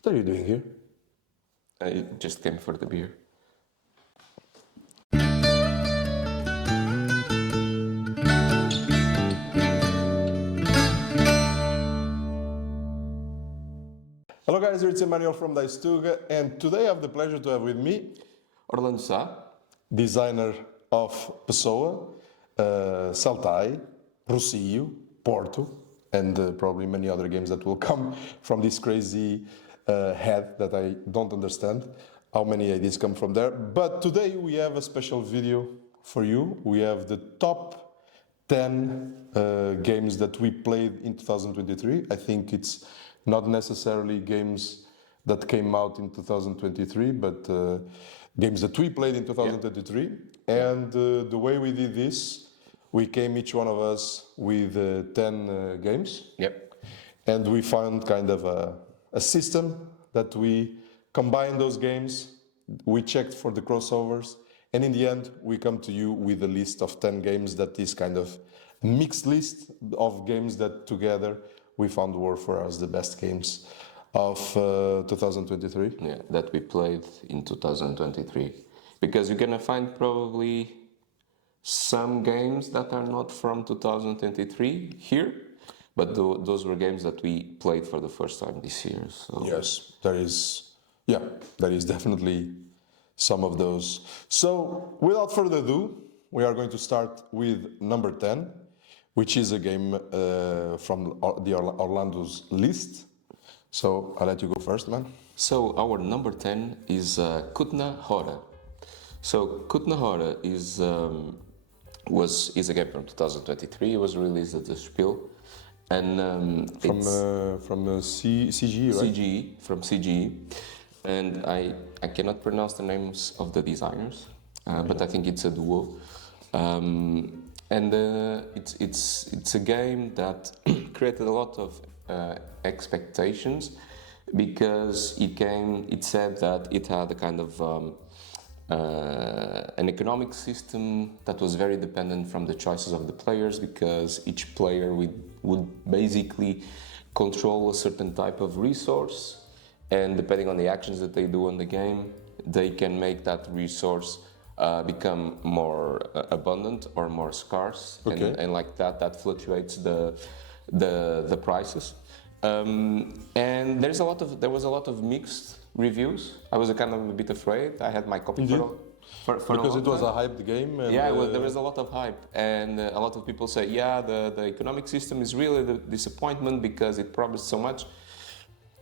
What are you doing here? I just came for the beer. Hello guys, it's Emmanuel from DiceTuga, and today I have the pleasure to have with me Orlando Sá. designer of Pessoa, Saltai, Rocio, Porto, and probably many other games that will come from this crazy head that I don't understand how many ideas come from there. But today we have a special video for you. We have the top 10 games that we played in 2023. I think it's not necessarily games that came out in 2023, but games that we played in 2023. And the way we did this, we came each one of us with 10 games. Yep. And we found kind of a system that we combined those games, we checked for the crossovers, and in the end, we come to you with a list of 10 games that is kind of a mixed list of games that together we found were for us the best games of 2023. Yeah, that we played in 2023. Because you're gonna find probably some games that are not from 2023 here, but those were games that we played for the first time this year. So Yes, there is definitely some of those. So without further ado, we are going to start with number 10, which is a game from the Orlando's list. So I'll let you go first, man. So our number 10 is Kutna Hora. So Kutna Hora is a game from 2023. It was released at the Spiel, and From CGE, right? CGE, from CGE, and I cannot pronounce the names of the designers, but I think it's a duo, and it's a game that created a lot of expectations because it said that it had a kind of an economic system that was very dependent from the choices of the players, because each player would basically control a certain type of resource, and depending on the actions that they do on the game, they can make that resource become more abundant or more scarce. Okay. And like that fluctuates the prices. And there was a lot of mixed reviews. I was kind of a bit afraid. I had my copy for Because a it long was a time. hyped game. And, Yeah, there was a lot of hype, and a lot of people say, yeah, the economic system is really the disappointment because it promised so much.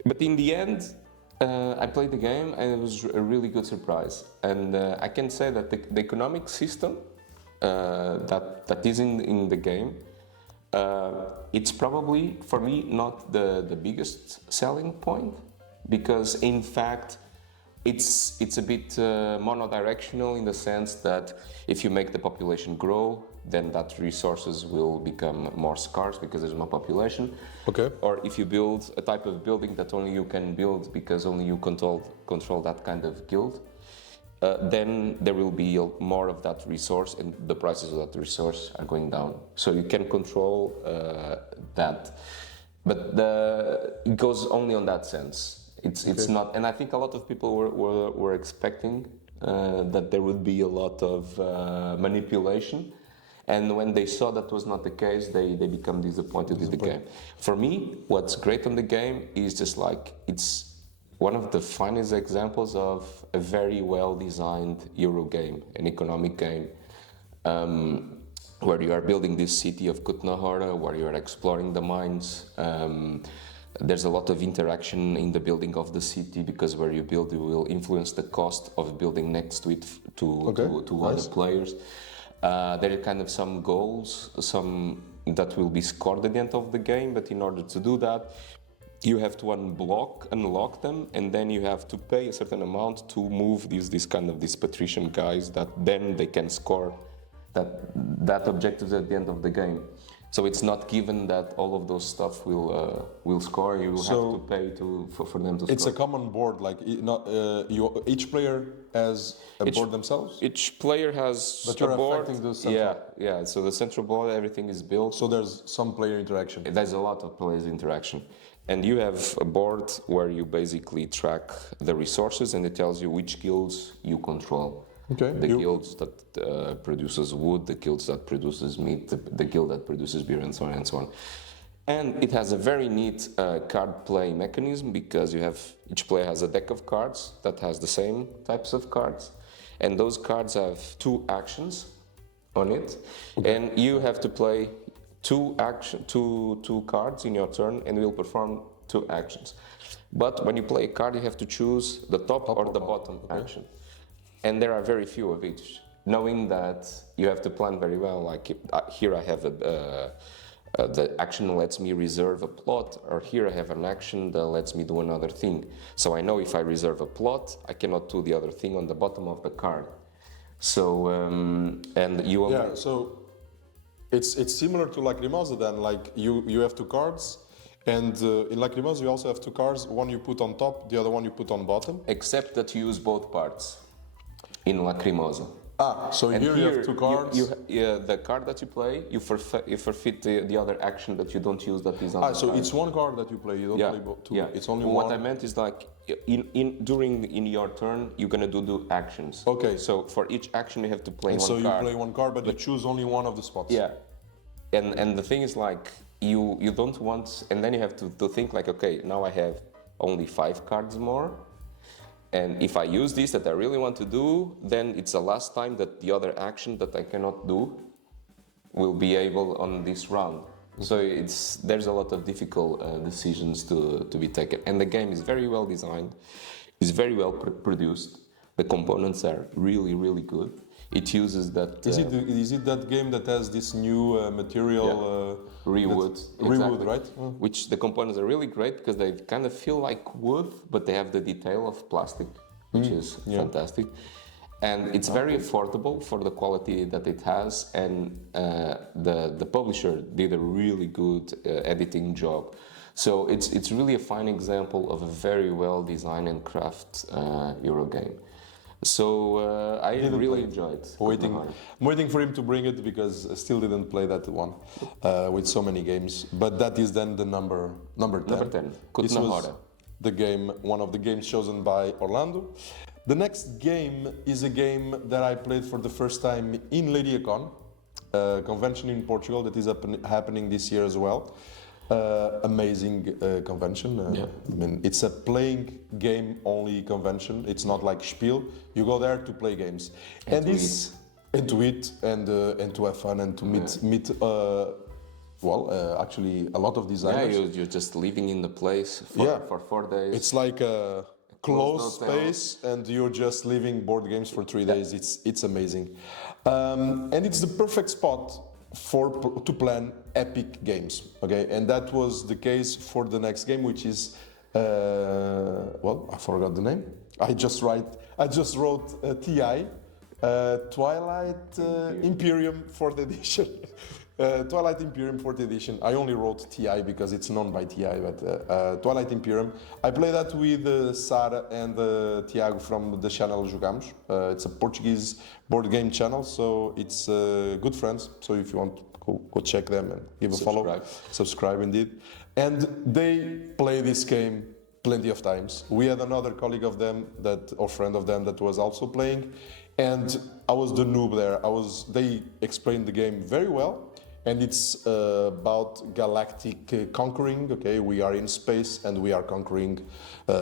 But in the end, I played the game and it was a really good surprise. And I can say that the economic system that is in the game, it's probably, for me, not the biggest selling point, because in fact it's a bit monodirectional in the sense that if you make the population grow, then that resources will become more scarce because there's more population. Okay. Or if you build a type of building that only you can build because only you control that kind of guild, then there will be more of that resource and the prices of that resource are going down. So you can control that. But it goes only on that sense. It's not, and I think a lot of people were expecting that there would be a lot of manipulation, and when they saw that was not the case, they become disappointed with the game. For me, what's great on the game is just like it's one of the finest examples of a very well designed Euro game, an economic game. Where you are building this city of Kutna Hora, where you are exploring the mines. There's a lot of interaction in the building of the city, because where you build, you will influence the cost of building next to it to other players. There are kind of some goals, some that will be scored at the end of the game, but in order to do that, you have to unlock them, and then you have to pay a certain amount to move these patrician guys that then they can score that objectives at the end of the game. So it's not given that all of those stuff will score. You have to pay for them to score. It's a common board, like each player has a board themselves. Each player has But you're a board. affecting the central. Yeah. So the central board, everything is built. So there's some player interaction. There's a lot of players interaction. And you have a board where you basically track the resources and it tells you which guilds you control. Okay. The guilds that produces wood, the guilds that produces meat, the guild that produces beer, and so on and so on. And it has a very neat card play mechanism because each player has a deck of cards that has the same types of cards, and those cards have 2 actions on it, and you have to play two cards in your turn, and will perform 2 actions. But when you play a card, you have to choose the top or the bottom action. And there are very few of each. Knowing that you have to plan very well, like here I have the action lets me reserve a plot, or here I have an action that lets me do another thing. So I know if I reserve a plot, I cannot do the other thing on the bottom of the card. So, and you only... Yeah, so it's similar to Lacrimosa then, like you have 2 cards, and in Lacrimosa you also have 2 cards, one you put on top, the other one you put on bottom. Except that you use both parts in Lacrimosa. So here you have 2 cards. The card that you play, you forfeit the other action that you don't use that is on the So card. it's 1 card that you play, you don't play both 2. Yeah. It's only what one. I meant is like in your turn you're gonna do actions. Okay. So for each action you have to play And one so card. you play 1 card, but you choose only one of the spots. Yeah. And the thing is like you don't want, and then you have to think like, okay, now I have only 5 cards more. And if I use this that I really want to do, then it's the last time that the other action that I cannot do will be able on this round. So there's a lot of difficult decisions to be taken. And the game is very well designed, it's very well produced. The components are really, really good. It uses that... Is it that game that has this new material? Rewood. Rewood, right? Which the components are really great because they kind of feel like wood, but they have the detail of plastic, which is fantastic. And it's very affordable for the quality that it has, and the publisher did a really good editing job. So it's really a fine example of a very well designed and crafted Euro game. So I really enjoyed it. I'm waiting for him to bring it because I still didn't play that one with so many games. But that is then the number 10. Number 10. This was the game, one of the games chosen by Orlando. The next game is a game that I played for the first time in Leiria-Con, a convention in Portugal that is happening this year as well. Amazing convention. I mean, it's a playing game only convention. It's not like Spiel. You go there to play games and to eat and to have fun and to meet. Actually, a lot of designers. Yeah, you're just living in the place for 4 days. It's like a closed space, and you're just living board games for 3 days. It's amazing, and it's the perfect spot to plan epic games. Okay, and that was the case for the next game, which is I forgot the name. I just wrote TI, Twilight Imperium 4th edition. Twilight Imperium 4th edition. I only wrote TI because it's known by TI, but Twilight Imperium. I play that with Sara and Tiago from the channel Jogamos. It's a Portuguese board game channel, so it's good friends. So if you want, go check them and give a follow. Subscribe indeed. And they play this game plenty of times. We had another colleague of them or friend of them that was also playing, and I was the noob there. They explained the game very well. And it's about galactic conquering. Okay, we are in space and we are conquering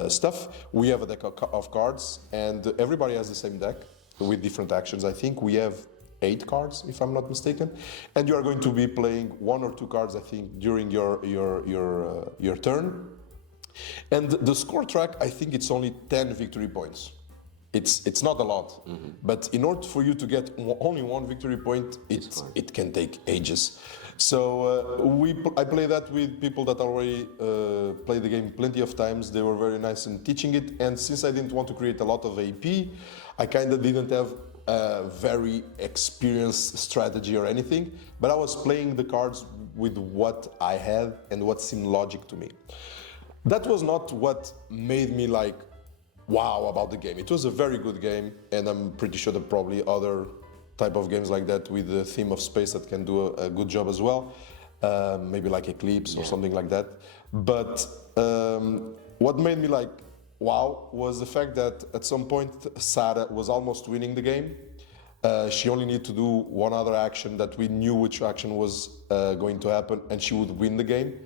stuff. We have a deck of cards, and everybody has the same deck with different actions. I think we have 8 cards, if I'm not mistaken. And you are going to be playing 1 or 2 cards, I think, during your turn. And the score track, I think it's only 10 victory points. It's not a lot, but in order for you to get only 1 victory point, it can take ages. So I play that with people that already played the game plenty of times. They were very nice in teaching it, and since I didn't want to create a lot of AP, I kind of didn't have a very experienced strategy or anything, but I was playing the cards with what I had and what seemed logic to me. That was not what made me like wow about the game. It was a very good game, and I'm pretty sure there are probably other type of games like that with the theme of space that can do a good job as well. Maybe like Eclipse or something like that. But what made me like wow was the fact that at some point Sarah was almost winning the game. She only needed to do one other action that we knew which action was going to happen, and she would win the game.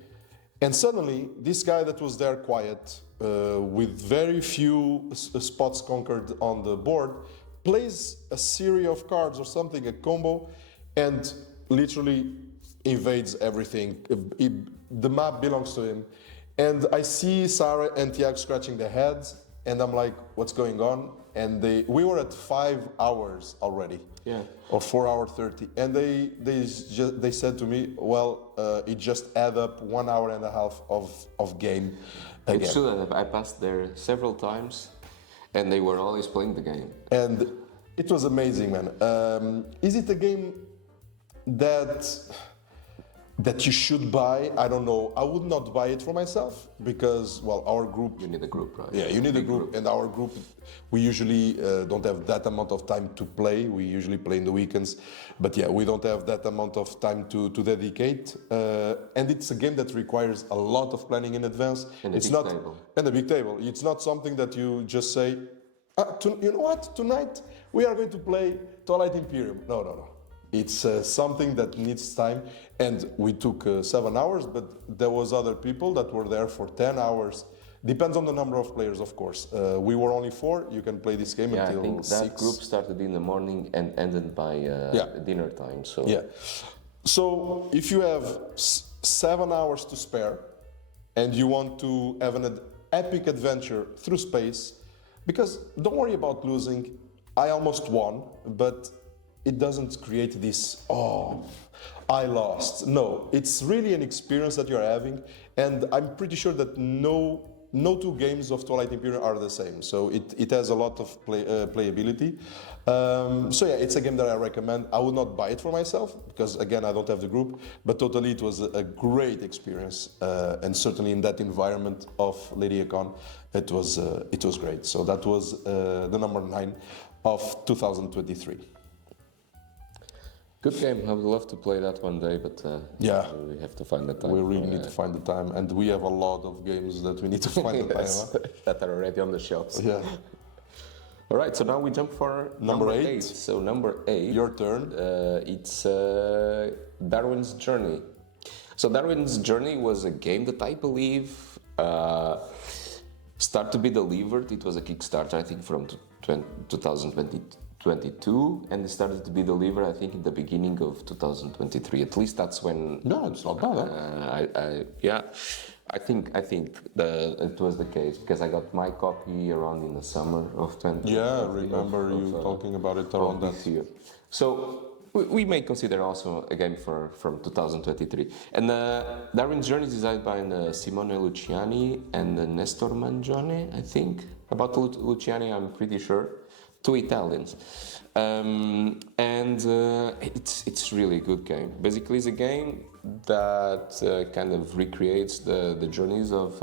And suddenly, this guy that was there quiet, with very few spots conquered on the board, plays a series of cards or something, a combo, and literally invades everything. The map belongs to him. And I see Sarah and Tiago scratching their heads, and I'm like, what's going on? And we were at 5 hours already, or 4 hours 30, and they said to me, well, it just add up 1 hour and a half of game again. It's true that I passed there several times, and they were always playing the game. And it was amazing, man. Is it a game that you should buy? I don't know. I would not buy it for myself because, well, our group... You need a group, right? Yeah, you need a group. And our group, we usually don't have that amount of time to play. We usually play in the weekends. But yeah, we don't have that amount of time to dedicate. And it's a game that requires a lot of planning in advance. And a table. And a big table. It's not something that you just say, you know what, tonight we are going to play Twilight Imperium. No. It's something that needs time, and we took 7 hours, but there was other people that were there for 10 hours. Depends on the number of players, of course. We were only 4. You can play this game until 6. I think that group started in the morning and ended by dinner time. So yeah. So if you have 7 hours to spare, and you want to have an epic adventure through space, because don't worry about losing. I almost won, but it doesn't create this, oh, I lost. No, it's really an experience that you're having, and I'm pretty sure that no two games of Twilight Imperium are the same. So it has a lot of playability. So yeah, it's a game that I recommend. I would not buy it for myself because again, I don't have the group, but totally it was a great experience. And certainly in that environment of Lady Econ, it was great. So that was the number 9 of 2023. Good game. I would love to play that one day, but we have to find the time. We really need to find the time, and we have a lot of games that we need to find the time. Huh? That are already on the shelves. Yeah. All right, so now we jump for number 8. So number 8. Your turn. It's Darwin's Journey. So Darwin's Journey was a game that I believe started to be delivered. It was a Kickstarter, I think, from 2022, and it started to be delivered, I think, in the beginning of 2023. At least that's when. No, it's not bad. I think it was the case because I got my copy around in the summer of 20. Yeah, I remember you talking about it around that year. So we may consider also a game from 2023. And Darwin's Journey is designed by Simone Luciani and Nestor Mangione, I think. About Luciani, I'm pretty sure. 2 Italians, and it's really a good game. Basically, it's a game that kind of recreates the journeys of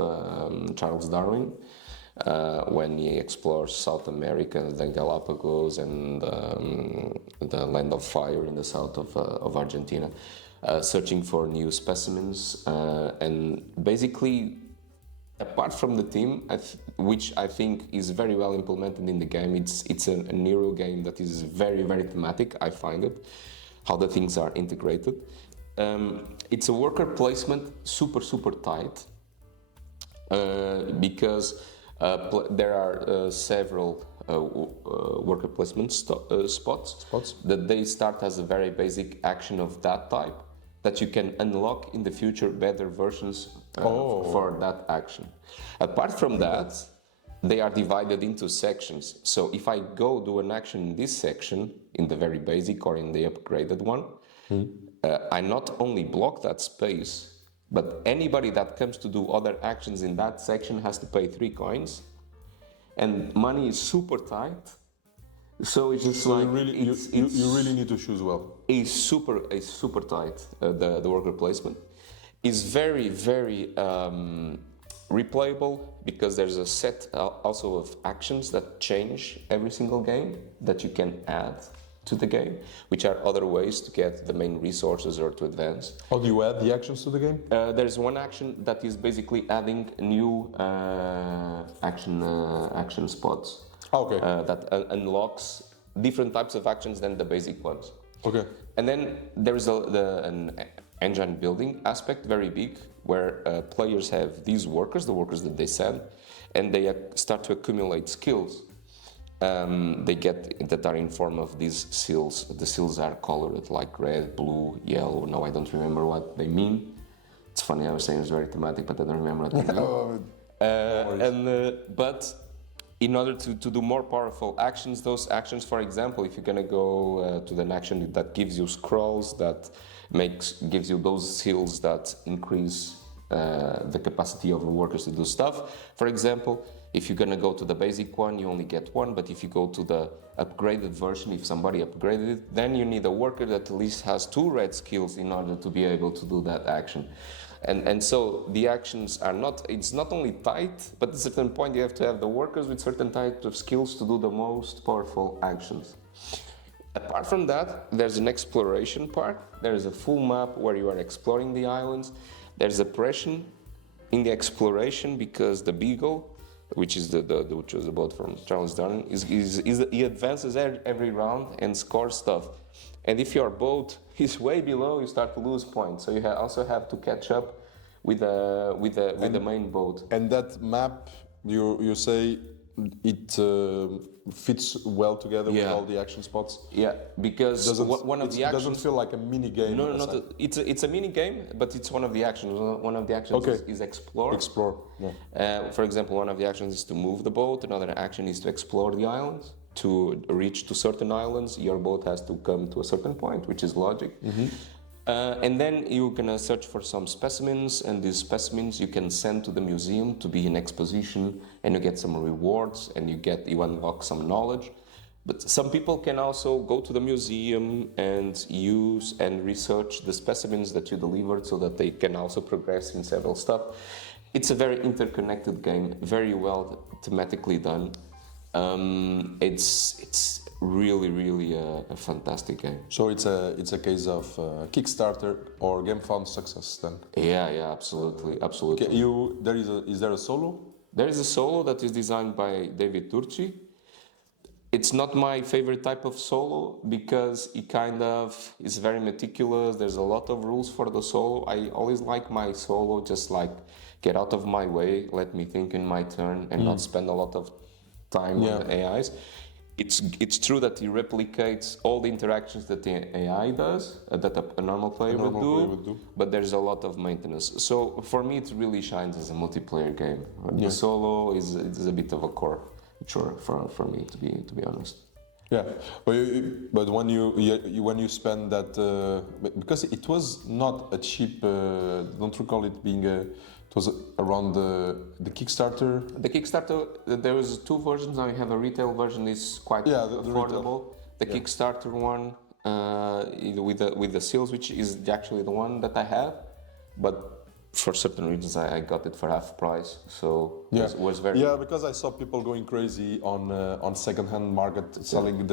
Charles Darwin when he explores South America, the Galapagos, and the Land of Fire in the south of Argentina, searching for new specimens, and basically. Apart from the theme, which I think is very well implemented in the game, it's a Nero game that is very, very thematic, I find it, how the things are integrated. It's a worker placement super, super tight, because there are several worker placement spots that they start as a very basic action of that type, that you can unlock in the future better versions for that action. Apart from that, they are divided into sections. So if I go do an action in this section, in the very basic or in the upgraded one, I not only block that space, but anybody that comes to do other actions in that section has to pay 3 coins. And money is super tight. So it's just So like you really, you really need to choose well. is super tight. The worker placement is very replayable because there's a set also of actions that change every single game that you can add to the game, which are other ways to get the main resources or to advance. How do you add the actions to the game? There's one action that is basically adding new action spots. Okay. That unlocks different types of actions than the basic ones. Okay. And then there's an engine building aspect, very big, where players have these workers, the workers that they send, and they start to accumulate skills. They get that are in form of these seals. The seals are colored like red, blue, yellow. No, I don't remember what they mean. It's funny I was saying it's very thematic, but I don't remember what they mean. But in order to do more powerful actions, those actions, for example, if you're gonna go to an action that gives you scrolls, that gives you those seals that increase the capacity of the workers to do stuff. For example, if you're gonna go to the basic one, you only get one, but if you go to the upgraded version, if somebody upgraded it, then you need a worker that at least has 2 red skills in order to be able to do that action. And so the actions are it's not only tight, but at a certain point you have to have the workers with certain types of skills to do the most powerful actions. Apart from that, there's an exploration part. There's a full map where you are exploring the islands. There's oppression in the exploration because the Beagle, which is which was the boat from Charles Darwin, he advances every round and scores stuff. And if your boat is way below, you start to lose points. So you also have to catch up with the main boat. And that map, you say it fits well together with all the action spots. Yeah, because one of the actions doesn't feel like a mini game. No, it's a mini game, but it's one of the actions. One of the actions is explore. Explore. Yeah. For example, one of the actions is to move the boat. Another action is to explore the islands. To reach to certain islands, your boat has to come to a certain point, which is logic. Mm-hmm. And then you're gonna search for some specimens, and these specimens you can send to the museum to be in exposition, and you get some rewards, and you unlock some knowledge. But some people can also go to the museum and use and research the specimens that you delivered, so that they can also progress in several stuff. It's a very interconnected game, very well thematically done. It's really a fantastic game. So it's a case of Kickstarter or game found success then. Yeah, absolutely. Okay, is there a solo? There is a solo that is designed by David Turci. It's not my favorite type of solo because it kind of is very meticulous. There's a lot of rules for the solo. I always like my solo just like get out of my way, let me think in my turn, and not spend a lot of time on the AIs. It's true that he replicates all the interactions that the AI does, that a normal player would do, but there's a lot of maintenance. So for me, it really shines as a multiplayer game. The solo is a bit of a core chore for me, to be honest. Yeah, but when you spend that, because it was not a cheap. Don't recall it being a. It was around the Kickstarter. The Kickstarter, there was 2 versions. Now you have a retail version, is quite affordable. The Kickstarter one with the seals, which is actually the one that I have, but for certain reasons I got it for half price. So it was very because I saw people going crazy on secondhand market selling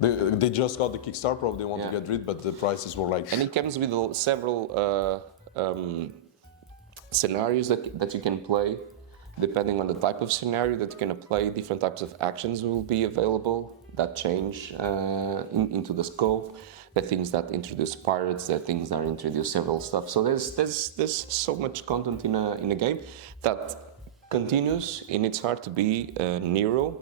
they just got the Kickstarter, probably they want to get rid, but the prices were like. And it comes with several. Scenarios that you can play, depending on the type of scenario that you're going to play. Different types of actions will be available that change into the scope. The things that introduce pirates, the things that introduce several stuff. So there's so much content in a game that continues in its heart to be a Nero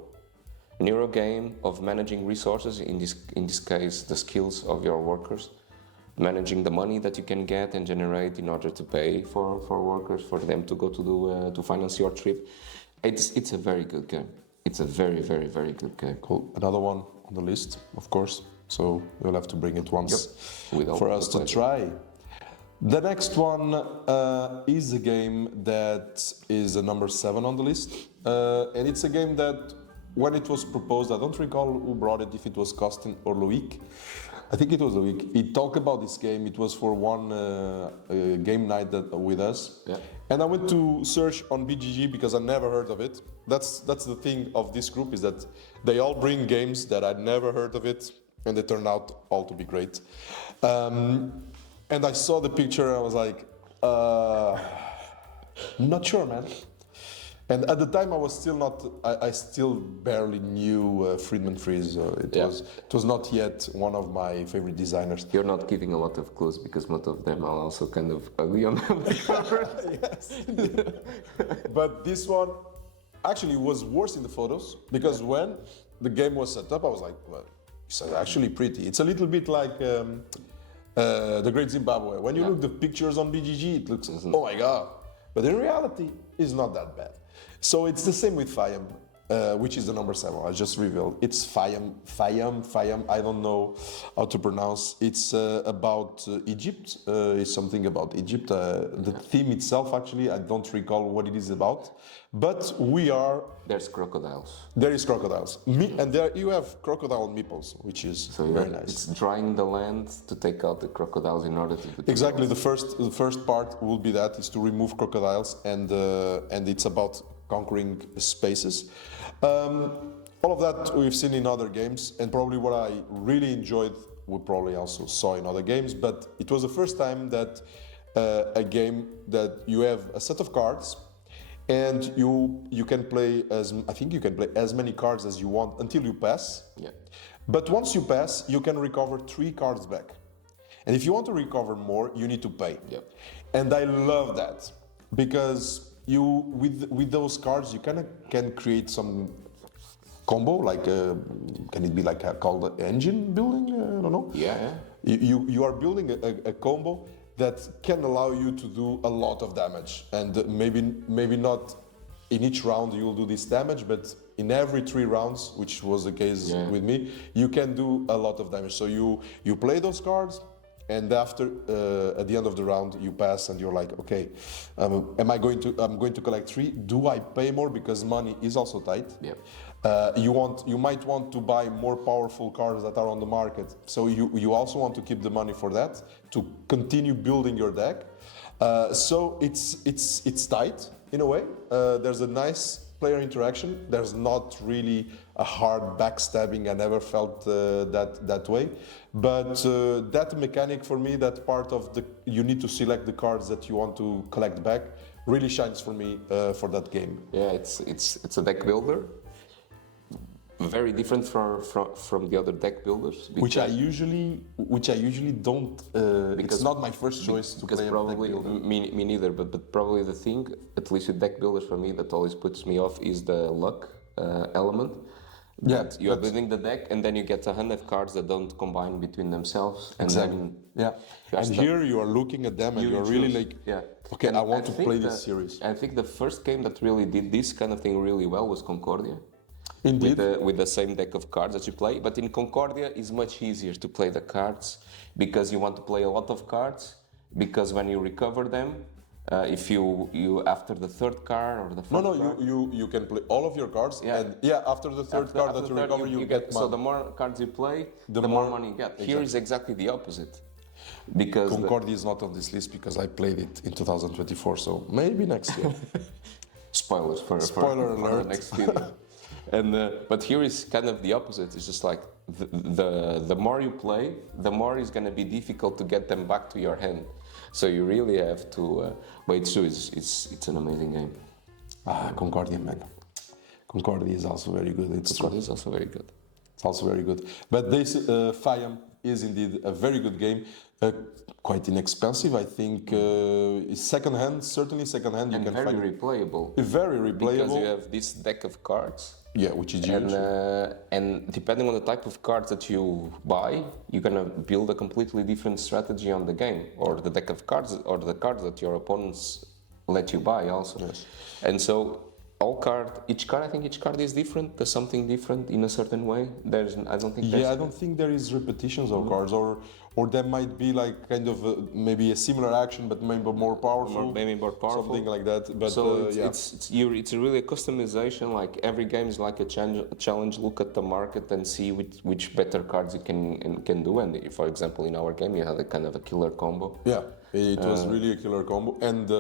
game of managing resources. In this case, the skills of your workers. Managing the money that you can get and generate in order to pay for workers, for them to go to finance your trip. It's a very good game. It's a very good game. Cool. Another one on the list, of course. So we'll have to bring it once for us to try. The next one is a game that is a number 7 on the list, and it's a game that when it was proposed, I don't recall who brought it, if it was Costin or Loic. I think it was Loic. He talked about this game. It was for one game night with us. Yeah. And I went to search on BGG because I never heard of it. That's the thing of this group, is that they all bring games that I'd never heard of it, and they turned out all to be great. And I saw the picture and I was like, not sure, man. And at the time, I was still not. I still barely knew Friedman Fries. It was not yet one of my favorite designers. You're not giving a lot of clues because most of them are also kind of ugly on the cover. Yes. But this one actually was worse in the photos, because when the game was set up, I was like, well, it's actually pretty. It's a little bit like the Great Zimbabwe. When you look the pictures on BGG, it looks, oh my god. But in reality, it's not that bad. So it's the same with Fayam, which is the number 7. I just revealed. It's Fayam. I don't know how to pronounce. It's about Egypt. It's something about Egypt. The theme itself, actually, I don't recall what it is about. But we are. There's crocodiles. There is crocodiles. And there you have crocodile meeples, which is very nice. It's drying the land to take out the crocodiles in order to put Exactly. The first part will be that, is to remove crocodiles, and it's about conquering spaces. All of that we've seen in other games, and probably what I really enjoyed, we probably also saw in other games, but it was the first time that a game that you have a set of cards, and you can play as many cards as you want until you pass. Yeah. But once you pass, you can recover 3 cards back. And if you want to recover more, you need to pay. Yep. And I love that, because you with those cards you can create some combo, like can it be like called engine building? I don't know. Yeah. You are building a combo that can allow you to do a lot of damage, and maybe not in each round you'll do this damage, but in every 3 rounds, which was the case with me, you can do a lot of damage. So you play those cards, and after at the end of the round you pass, and you're like, okay, I'm going to collect 3. Do I pay more, because money is also tight? Yeah. You might want to buy more powerful cards that are on the market, so you also want to keep the money for that to continue building your deck. So it's tight in a way. There's a nice player interaction. There's not really a hard backstabbing. I never felt that way. But that mechanic for me, that part of you need to select the cards that you want to collect back, really shines for me for that game. Yeah, it's a deck builder. Very different from the other deck builders, which I usually don't. It's not my first choice to play probably a deck builder. Me neither. But probably the thing, at least with deck builders for me, that always puts me off is the luck element. Yeah, you are building the deck, and then you get a hand of cards that don't combine between themselves. And exactly. And here you are looking at them, and you're really like, okay, and I want to play this series. I think the first game that really did this kind of thing really well was Concordia. Indeed. With the same deck of cards that you play. But in Concordia, it's much easier to play the cards, because you want to play a lot of cards, because when you recover them, if you after the 3rd card or the 4th card... you can play all of your cards, and after the 3rd card that you recover, you get money. So the more cards you play, the more money you get. Exactly. Here is exactly the opposite. Because Concordia is not on this list because I played it in 2024, so maybe next year. Spoilers for alert. The next video. And but here is kind of the opposite. It's just like the more you play, the more it's going to be difficult to get them back to your hand. So you really have to wait. So it's an amazing game. Concordia, man. Concordia is also very good. Concordia is also very good. It's also very good. But this Fayam is indeed a very good game. Quite inexpensive, I think. Certainly second-hand. You can very find replayable. Very replayable. Because you have this deck of cards. Yeah, which is huge. And depending on the type of cards that you buy, you're gonna build a completely different strategy on the game, or the deck of cards, or the cards that your opponents let you buy also. Yes. And so each card, I think each card is different. There's something different in a certain way. I don't think. Yeah, I don't think there is repetitions of cards, or there might be like kind of maybe a similar action, but maybe more powerful. Maybe more powerful. Something like that. But So yeah. it's really a customization. Like every game is like a challenge. Look at the market and see which better cards you can do. And for example, in our game, you had a kind of a killer combo. Yeah, it was really a killer combo. And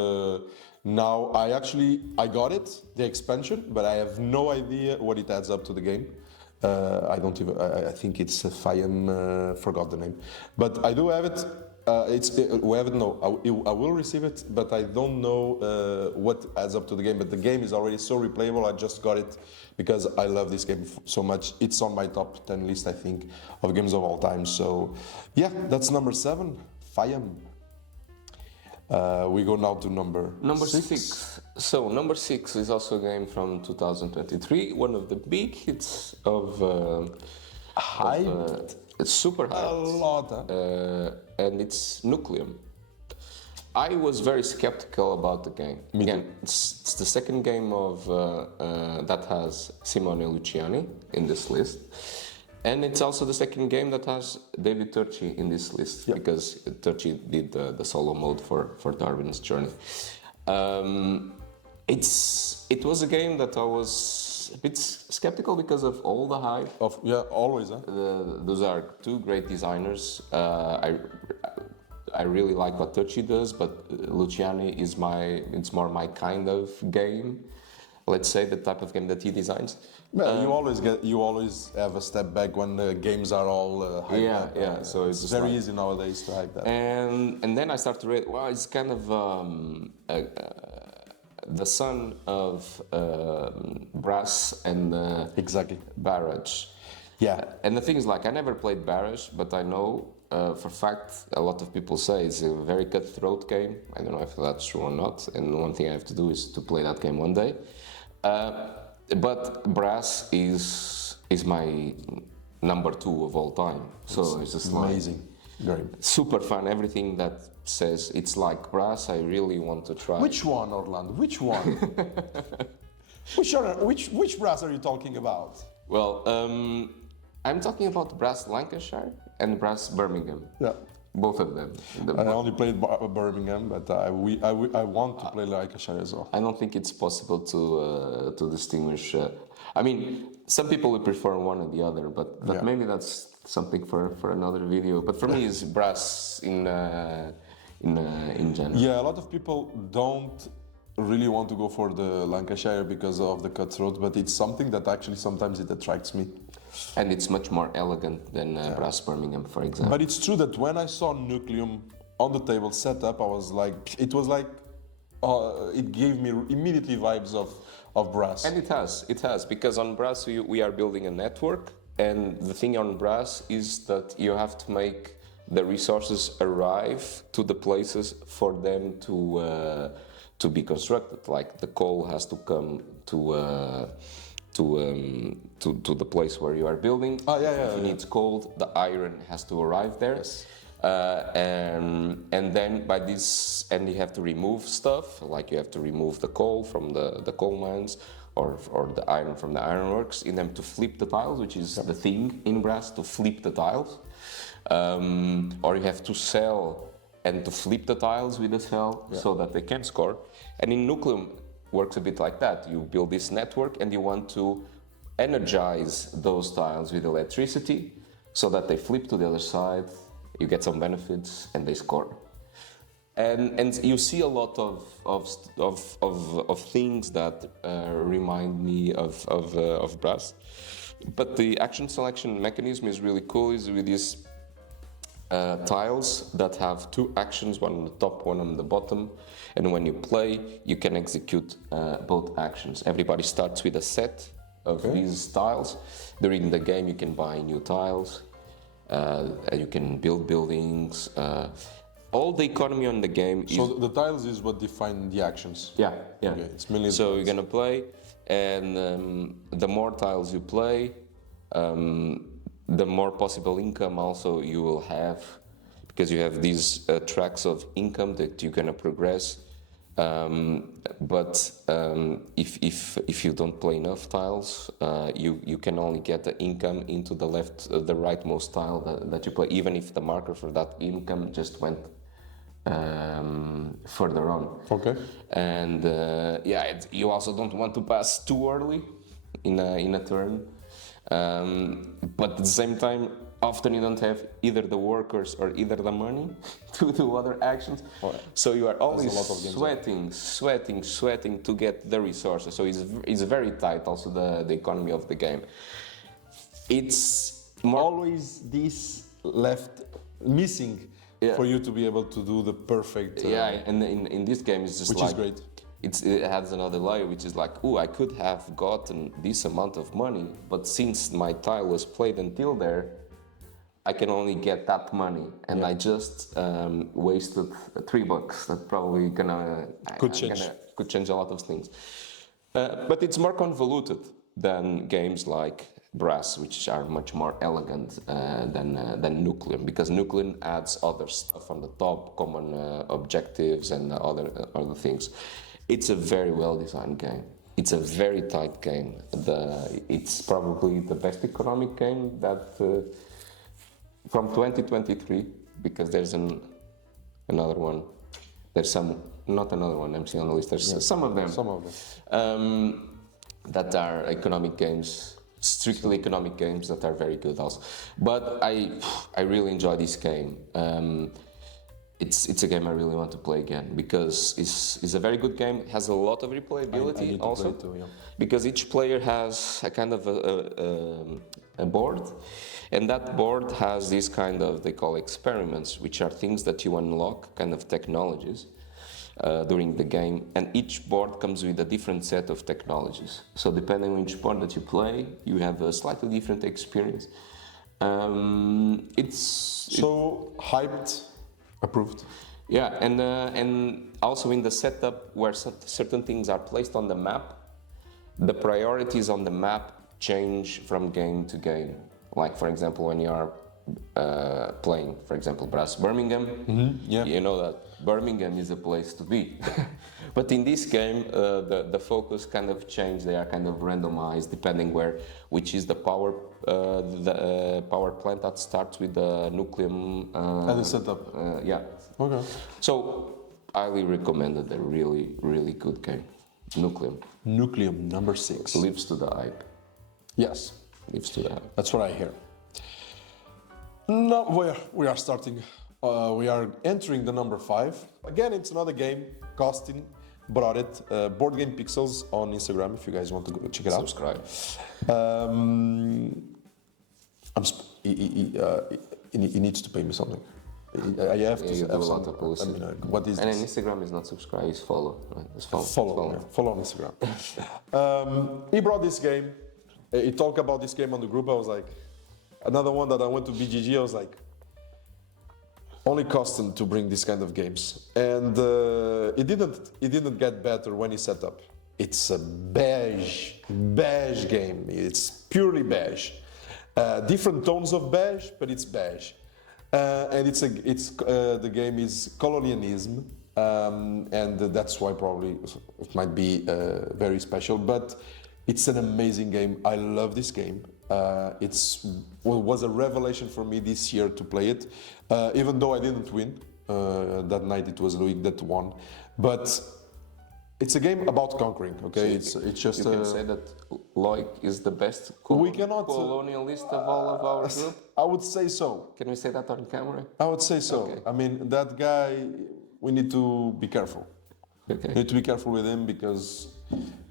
now I got it, the expansion, but I have no idea what it adds up to the game. I don't even. I think it's Fayem. Forgot the name, but I do have it. We have it. No, I will receive it, but I don't know what adds up to the game. But the game is already so replayable. I just got it because I love this game so much. It's on my top 10 list, I think, of games of all time. So, yeah, that's number 7. Fayem. We go now to number 6. So number 6 is also a game from 2023. One of the big hits of Hyped. it's super hyped. A lot. Huh? And it's Nucleum. I was very skeptical about the game. Me Again, it's the second game of that has Simone Luciani in this list. And it's also the second game that has David Turchi in this list, because Turchi did the solo mode for Darwin's Journey. It was a game that I was a bit skeptical because of all the hype. Always. Huh? Those are two great designers. I really like what Turchi does, but Luciani it's more my kind of game. Let's say the type of game that he designs. Yeah, you always have a step back when the games are all hyped up. Yeah. So it's just very easy nowadays to hype that. And then I started to read. Well, it's kind of the son of Brass and Exactly. Barrage. Yeah. And the thing is, like, I never played Barrage, but I know for a fact a lot of people say it's a very cutthroat game. I don't know if that's true or not. And one thing I have to do is to play that game one day. But Brass is my number 2 of all time. So it's just amazing. Great. Super fun. Everything that says it's like Brass, I really want to try. Which one, Orlando? Which one? which Brass are you talking about? Well, I'm talking about Brass Lancashire and Brass Birmingham. Yeah. Both of them. I only played Birmingham, but I want to play Lancashire as well. I don't think it's possible to distinguish. I mean, some people would prefer one or the other, but maybe that's something for another video. But for me, it's Brass in general. Yeah, a lot of people don't really want to go for the Lancashire because of the cutthroat, but it's something that actually sometimes it attracts me. And it's much more elegant than Brass Birmingham, for example. But it's true that when I saw Nucleum on the table set up, I was like, it gave me immediately vibes of Brass. And it has, because on Brass we are building a network, and the thing on Brass is that you have to make the resources arrive to the places for them to be constructed. Like the coal has to come to the place where you are building. If it needs coal, the iron has to arrive there. Yes. And then by this, and you have to remove stuff, like you have to remove the coal from the coal mines, or the iron from the ironworks, in them to flip the tiles, which is the thing in Brass, to flip the tiles. Or you have to sell and to flip the tiles with the sell so that they can score. And in Nucleum works a bit like that. You build this network and you want to energize those tiles with electricity so that they flip to the other side, you get some benefits, and they score. And you see a lot of things that remind me of Brass. But the action selection mechanism is really cool. Is with these tiles that have 2 actions, one on the top, one on the bottom. And when you play, you can execute both actions. Everybody starts with a set of these tiles. During the game, you can buy new tiles. You can build buildings. All the economy on the game is... So the tiles is what define the actions? Yeah. Okay, it's millions. So you're gonna play, and the more tiles you play, the more possible income also you will have, because you have these tracks of income that you're gonna progress. If you don't play enough tiles, you can only get the income into the rightmost tile that you play, even if the marker for that income just went further on. Okay. And you also don't want to pass too early in a turn, but at the same time, often you don't have either the workers or either the money to do other actions. Right. So you are always a lot of games sweating to get the resources. So it's very tight. Also the economy of the game. It's more Always this left missing for you to be able to do the perfect. and in this game it's just which like is great. it has another layer, which is like, oh, I could have gotten this amount of money, but since my tile was played until there, I can only get that money, and I just wasted $3 that probably Could change. Could change a lot of things. But it's more convoluted than games like Brass, which are much more elegant than Nucleum, because Nucleum adds other stuff on the top, common objectives and other things. It's a very well designed game. It's a very tight game. It's probably the best economic game that from 2023, because there's another one. There's not another one. I'm seeing on the list. There's some of them. Some of them. That are economic games, strictly economic games that are very good also. But I really enjoy this game. It's a game I really want to play again because it's a very good game. It has a lot of replayability I need to also, play it too, yeah. because each player has a kind of a board, and that board has these kind of, they call experiments, which are things that you unlock, kind of technologies during the game, and each board comes with a different set of technologies. So depending on which board that you play, you have a slightly different experience. Hyped. Approved. Yeah, and also in the setup where certain things are placed on the map, the priorities on the map change from game to game. Like, for example, when you are playing, for example, Brass Birmingham, you know that Birmingham is a place to be. But in this game, the focus kind of changed. They are kind of randomized depending which is the power plant that starts with the nucleum. And the setup. Yeah. Okay. So, highly recommended. A really, really good game. Nucleum number 6. Lives to the hype. Yes. Lives to the hype. That's what I hear. Now we are starting. We are entering the number 5. Again, it's another game. Costin brought it. Board Game Pixels on Instagram if you guys want to go check it out. Subscribe. He needs to pay me something. I have to You do have a lot some. of publicity. What is And this? on Instagram is not subscribe, it's follow. Right? It's follow. Follow on Instagram. He brought this game. He talked about this game on the group. I was like, another one that I went to BGG. I was like, only Costin to bring this kind of games, and it didn't get better when he set up. It's a beige game. It's purely beige. Different tones of beige, but it's beige. And the game is colonialism, and that's why probably it might be very special. But it's an amazing game. I love this game. Was a revelation for me this year to play it, even though I didn't win. That night it was Loic that won, but it's a game about conquering. Okay, So it's just. You can say that Loic is the best colonialist of all of our group. I would say so. Can we say that on camera? I would say so. Okay. I mean, that guy, we need to be careful. Okay. We need to be careful with him because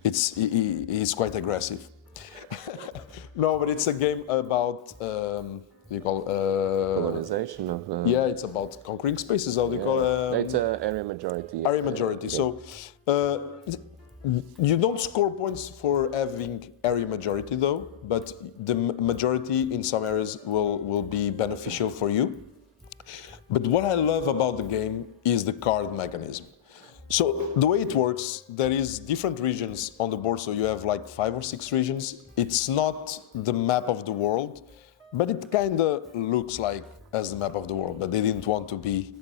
he's quite aggressive. No, but it's a game about Colonization of. yeah, it's about conquering spaces. How do you call it? It's area majority. Area majority. So you don't score points for having area majority though, but the majority in some areas will be beneficial for you. But what I love about the game is the card mechanism. So the way it works, there is different regions on the board. So you have like 5 or 6 regions. It's not the map of the world, but it kind of looks like as the map of the world. But they didn't want to be,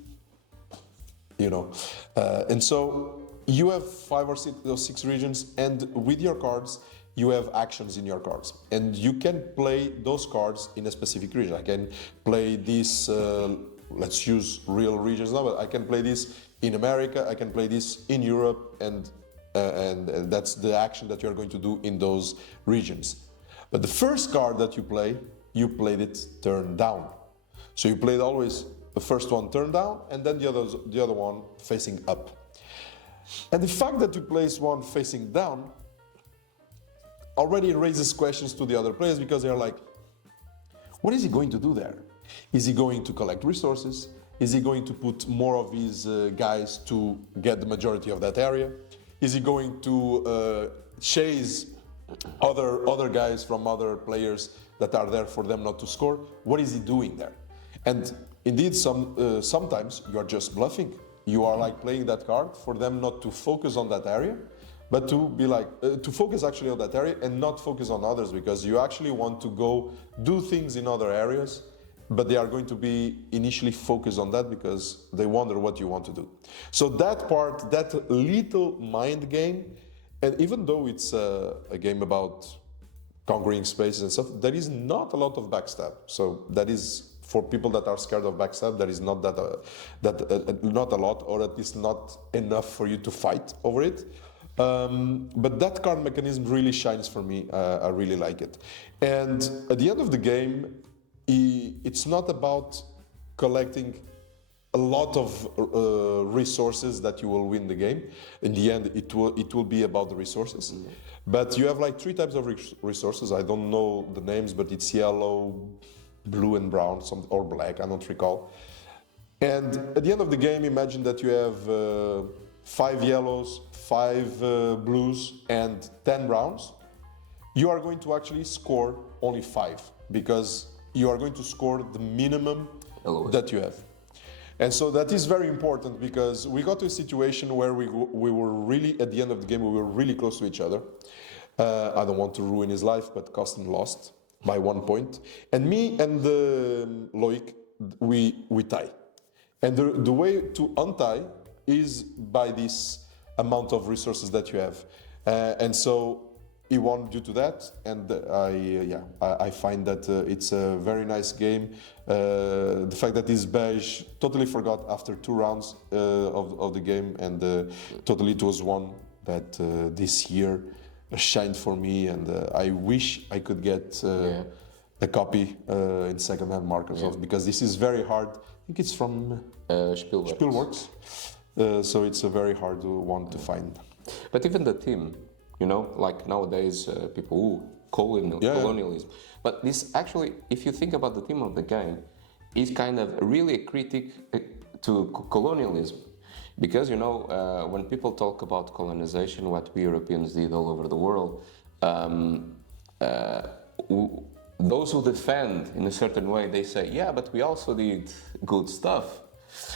And so you have 5 or 6 regions, and with your cards, you have actions in your cards, and you can play those cards in a specific region. I can play this. Let's use real regions now. But I can play this in America. I can play this in Europe, and that's the action that you're going to do in those regions. But the first card that you played it turned down. So you played always the first one turned down, and then the other one facing up. And the fact that you place one facing down already raises questions to the other players, because they're like, what is he going to do there? Is he going to collect resources? Is he going to put more of his guys to get the majority of that area? Is he going to chase other guys from other players that are there for them not to score? What is he doing there? And indeed, sometimes you are just bluffing. You are like playing that card for them not to focus on that area, but to be like, to focus actually on that area and not focus on others, because you actually want to go do things in other areas, but they are going to be initially focused on that because they wonder what you want to do. So that part, that little mind game, and even though it's a game about conquering spaces and stuff, there is not a lot of backstab. So that is, for people that are scared of backstab, there is not not a lot, or at least not enough for you to fight over it. But that card mechanism really shines for me. I really like it. And at the end of the game, it's not about collecting a lot of resources that you will win the game. In the end, it will be about the resources. Mm-hmm. But you have like 3 types of resources. I don't know the names, but it's yellow, blue and brown, or black, I don't recall. And at the end of the game, imagine that you have 5 yellows, 5 blues, and 10 browns. You are going to actually score only 5, because you are going to score the minimum that you have. And so that is very important, because we got to a situation where we were really, at the end of the game, we were really close to each other. I don't want to ruin his life, but Costin lost by 1 point. And me and Loic, we tie. And the way to untie is by this amount of resources that you have. And so he won due to that, and I find that it's a very nice game. The fact that this beige totally forgot after 2 rounds of the game, and totally it was one that this year shined for me, and I wish I could get a copy in second-hand markers, because this is very hard. I think it's from Spielworks. So it's a very hard one to find. But even the theme, you know, like nowadays people colonialism. But this actually, if you think about the theme of the game, is kind of really a critic to colonialism. Because, you know, when people talk about colonization, what we Europeans did all over the world, those who defend in a certain way, they say, yeah, but we also did good stuff.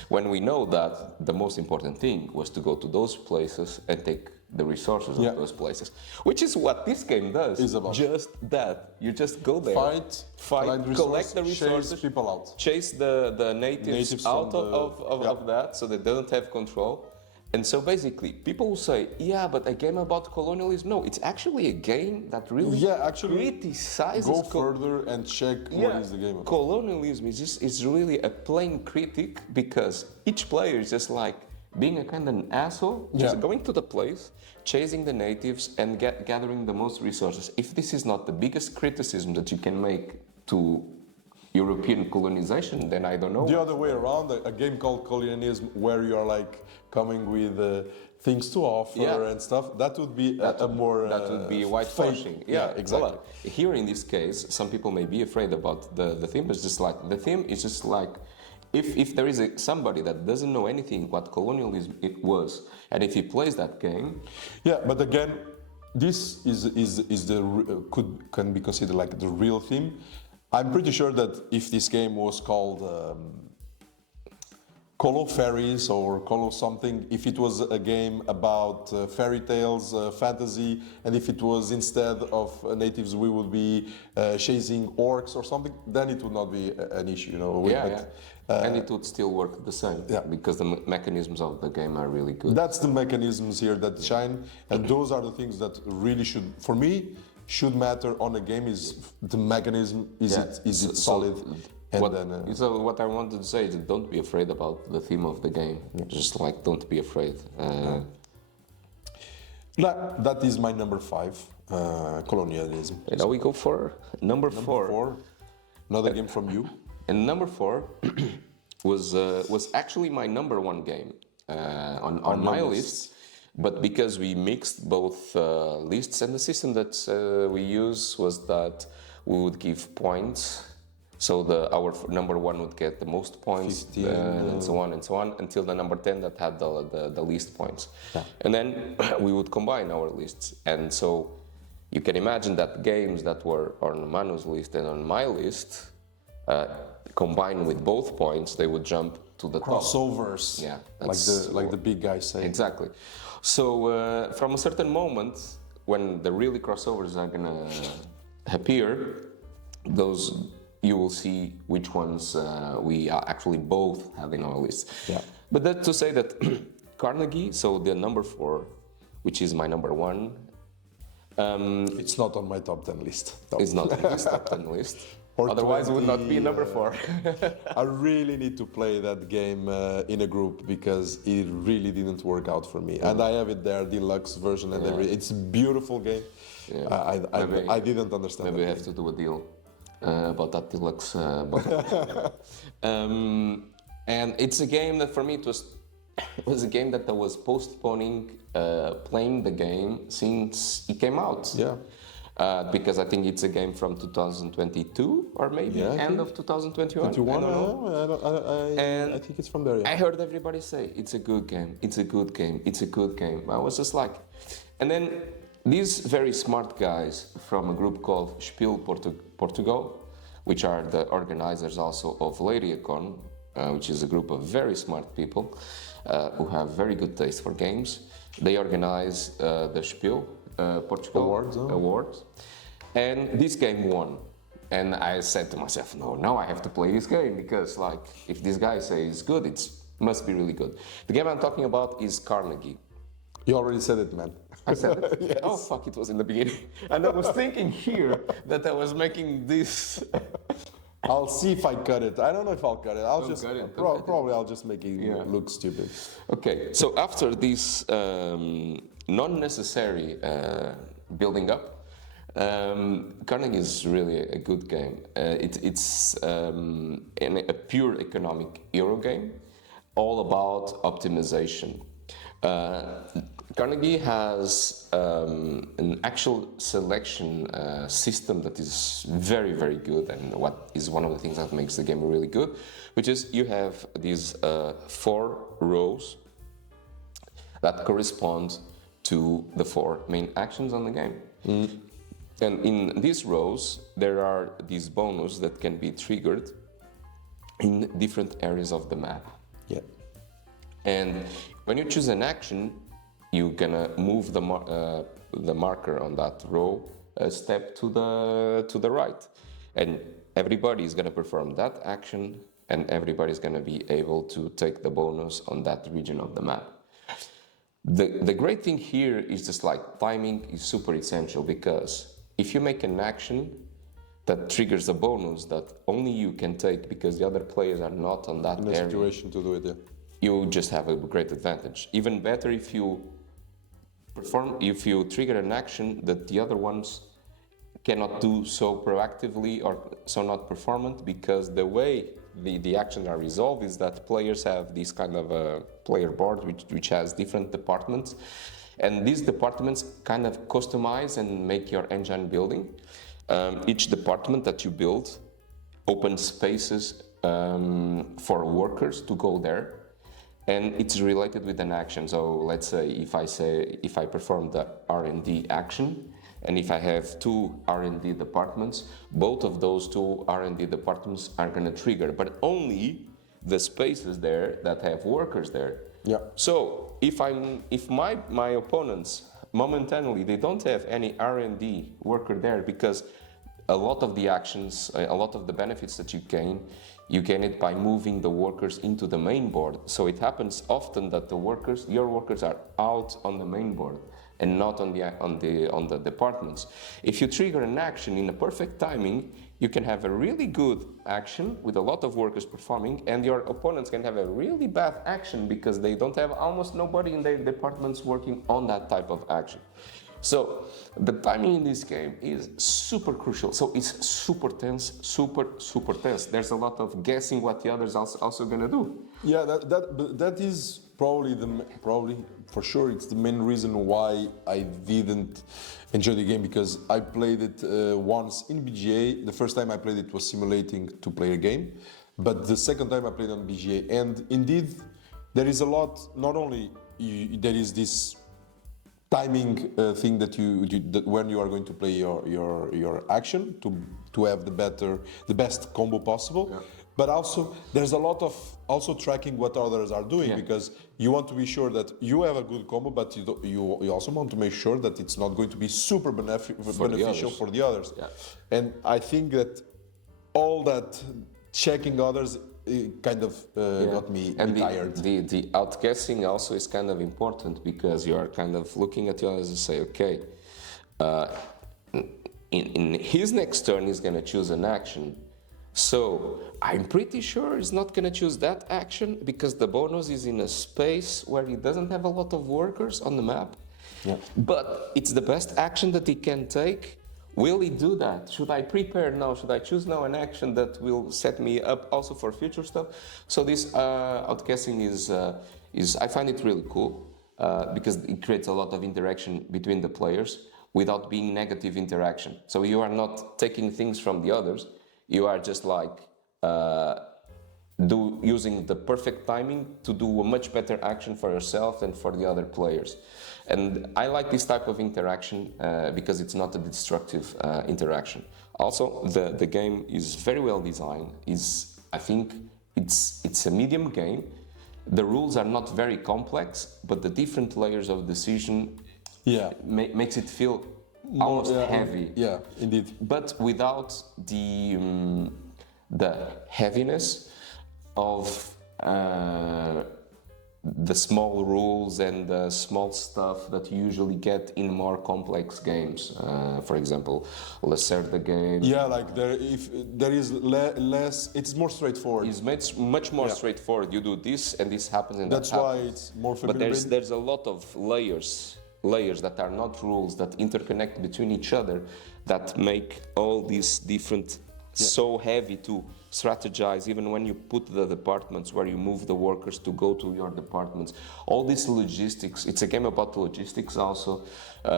When we know that the most important thing was to go to those places and take the resources of those places, which is what this game does. Is about just that. You just go there, fight, collect the resources, chase people out, chase the natives out of that, so they don't have control. And so basically, people will say, yeah, but a game about colonialism. No, it's actually a game that really criticizes. Go further and check what is the game about. Colonialism is really a plain critic, because each player is just like being a kind of an asshole, just going to the place, chasing the natives and gathering the most resources. If this is not the biggest criticism that you can make to European colonization, then I don't know. The other way around, a game called colonialism, where you are like coming with things to offer and stuff, that would be a more that would be whitewashing. Yeah, exactly. Well, here in this case, some people may be afraid about the theme, but it's just like the theme is just like, if there is somebody that doesn't know anything what colonialism it was, and if he plays that game, but again, this can be considered like the real theme. I'm pretty sure that if this game was called Colo Fairies or Colo something, if it was a game about fairy tales, fantasy, and if it was instead of natives we would be chasing orcs or something, then it would not be an issue, you know. And it would still work the same, because the mechanisms of the game are really good. That's the mechanisms here that shine, and those are the things that really should, for me, should matter on a game. Is the mechanism, is it solid? So what I wanted to say is, don't be afraid about the theme of the game. Just like, don't be afraid. That is my number 5, colonialism. And now we go for number 4. Another game from you. And number 4 was actually my number 1 game on my list. But because we mixed both lists, and the system that we use was that we would give points. So our number 1 would get the most points, 15, and so on, until the number 10 that had the least points. Yeah. And then we would combine our lists. And so you can imagine that games that were on Manu's list and on my list, combined with both points, they would jump to the crossovers. Top. Yeah, like the big guys say. Exactly. So from a certain moment, when the really crossovers are gonna appear, those you will see which ones we actually both have in our list. Yeah. But that's to say that Carnegie, so the number 4, which is my number 1, it's not on my top 10 list. It's not on this top 10 list. Otherwise, it would not be number 4. I really need to play that game in a group, because it really didn't work out for me. And I have it there, deluxe version, and it's a beautiful game. Yeah. I didn't understand. Maybe we have to do a deal about that deluxe. And it's a game that for me it was a game that I was postponing playing the game since it came out. Yeah. Because I think it's a game from 2022 or maybe end of 2021. I think it's from there. Yeah. I heard everybody say it's a good game, it's a good game, it's a good game. I was just like, and then these very smart guys from a group called Spiel Portugal, which are the organizers also of LadyCon, which is a group of very smart people who have very good taste for games. They organize the Spiel Portugal Awards, and this game won. And I said to myself, no, now I have to play this game, because like, if this guy says it's good, it must be really good. The game I'm talking about is Carnegie. You already said it, man. I said it? Yes. Oh fuck, it was in the beginning. And I was thinking here that I was making this. I'll see if I cut it. I don't know if I'll cut it. Probably I'll just make it look stupid. Okay, so after this non-necessary building up, Carnegie is really a good game. It's a pure economic Euro game, all about optimization. Carnegie has an actual selection system that is very, very good, and what is one of the things that makes the game really good, which is you have these 4 rows that correspond to the 4 main actions on the game. And in these rows, there are these bonus that can be triggered in different areas of the map. Yeah. And when you choose an action, you're gonna move the marker on that row a step to the right, and everybody is gonna perform that action, and everybody is gonna be able to take the bonus on that region of the map. The great thing here is just like timing is super essential, because if you make an action that triggers a bonus that only you can take because the other players are not on that area, situation to do it, yeah, you just have a great advantage. Even better if you trigger an action that the other ones cannot do so proactively or so not performant, because the way the actions are resolved is that players have this kind of a player board which has different departments, and these departments kind of customize and make your engine building. Each department that you build opens spaces for workers to go there, and it's related with an action. So let's say if I perform the R&D action, and if I have 2 R&D departments, both of those 2 R&D departments are going to trigger, but only the spaces there that have workers there. Yeah. So if my opponents momentarily they don't have any R&D worker there, because a lot of the actions, a lot of the benefits that you gain it by moving the workers into the main board. So it happens often that your workers are out on the main board and not on the departments. If you trigger an action in a perfect timing, you can have a really good action with a lot of workers performing, and your opponents can have a really bad action because they don't have almost nobody in their departments working on that type of action. So the timing in this game is super crucial. So it's super tense, super tense. There's a lot of guessing what the others also gonna do. Yeah, that is probably for sure it's the main reason why I didn't enjoy the game, because I played it once in BGA. The first time I played it was simulating two-player game, but the second time I played on BGA, and indeed there is a lot. Not only there is this timing thing that that when you are going to play your action to have the best combo possible. Yeah. But also there's a lot of also tracking what others are doing, because you want to be sure that you have a good combo, but you also want to make sure that it's not going to be super beneficial for the others. Yeah. And I think that all that checking others kind of got me tired. The outguessing also is kind of important, because you are kind of looking at the others and say, okay, in his next turn he's going to choose an action. So I'm pretty sure he's not going to choose that action because the bonus is in a space where he doesn't have a lot of workers on the map. Yeah. But it's the best action that he can take. Will he do that? Should I prepare now? Should I choose now an action that will set me up also for future stuff? So this outguessing is I find it really cool because it creates a lot of interaction between the players without being negative interaction. So you are not taking things from the others. You are just like using the perfect timing to do a much better action for yourself and for the other players. And I like this type of interaction because it's not a destructive interaction. Also, the game is very well designed. I think it's a medium game. The rules are not very complex, but the different layers of decision makes it feel almost heavy. Yeah, indeed. But without the heaviness of the small rules and the small stuff that you usually get in more complex games. For example, the game. Yeah, like there is less. It's more straightforward. It's much more straightforward. You do this and this happens and that's that why happens. It's more. But there's a lot of layers that are not rules that interconnect between each other that make all these different so heavy to strategize, even when you put the departments where you move the workers to go to your departments. All this logistics, it's a game about logistics also,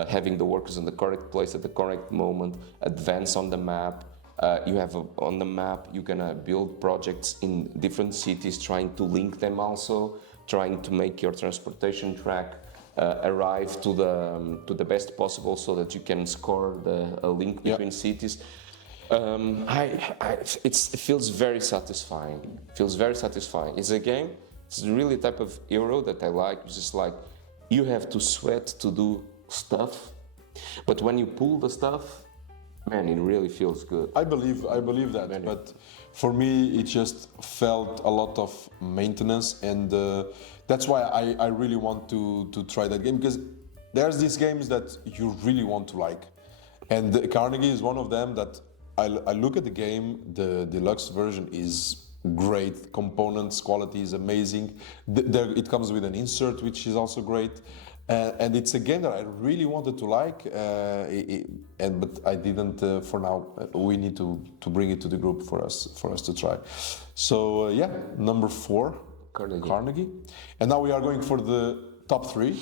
having the workers in the correct place at the correct moment, advance on the map. On the map, you're gonna build projects in different cities, trying to link them also, trying to make your transportation track arrive to the best possible so that you can score a link between cities. It feels very satisfying. It's a game. It's really a type of Euro that I like. It's just like you have to sweat to do stuff, but when you pull the stuff, man, it really feels good. I believe that, but for me, it just felt a lot of maintenance, and that's why I really want to try that game, because there's these games that you really want to like, and Carnegie is one of them that I look at the game. The deluxe version is great. Components quality is amazing. It comes with an insert, which is also great. And it's a game that I really wanted to like, but I didn't for now. We need to bring it to the group for us to try. So number 4, Carnegie. And now we are going for the top 3,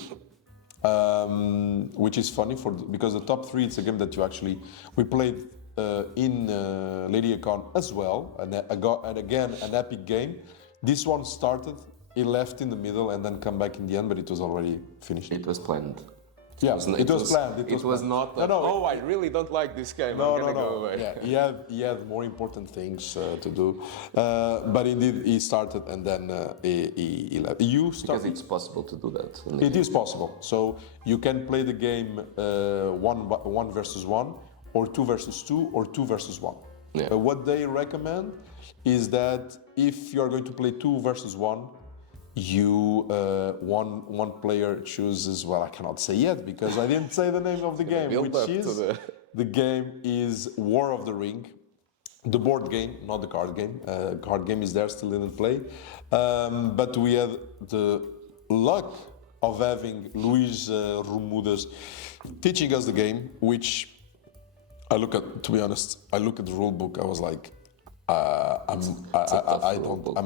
which is funny because the top 3, it's a game that we played in Lady Econ as well, and again an epic game. This one started. It left in the middle and then come back in the end, but it was already finished. It was planned. Yeah, it was planned. It was not. No, no. Oh, I really don't like this game. No, I'm no, gonna no. go away. Yeah, he had more important things to do. But indeed, he started and then he left. You Because started. it's possible to do that. It is possible. So you can play the game one versus one, or two versus two, or two versus one. Yeah. What they recommend is that if you are going to play two versus one, you one player chooses. Well, I cannot say yet because I didn't say the name of the game, build up which to is the- game is War of the Ring. The board game, not the card game. Card game is there, still didn't play. But we had the luck of having Luís Romudas teaching us the game, which to be honest, I look at the rule book. I was like, I'm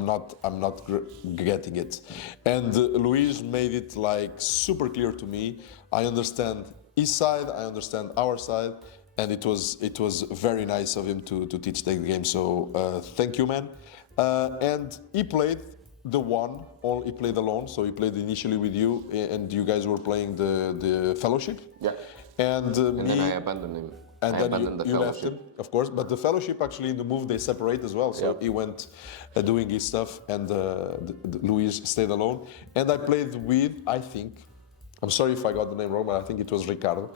not getting it. And Luís made it like super clear to me. I understand his side, I understand our side, and it was very nice of him to teach the game. So thank you, man. And he played he played alone. So he played initially with you, and you guys were playing the fellowship. Yeah. And then I abandoned him. and I then abandoned the you left fellowship. him, of course. But the fellowship actually in the move they separate as well. So he went doing his stuff, and Luís stayed alone. And I played with, I think, I'm sorry if I got the name wrong, but I think it was Ricardo.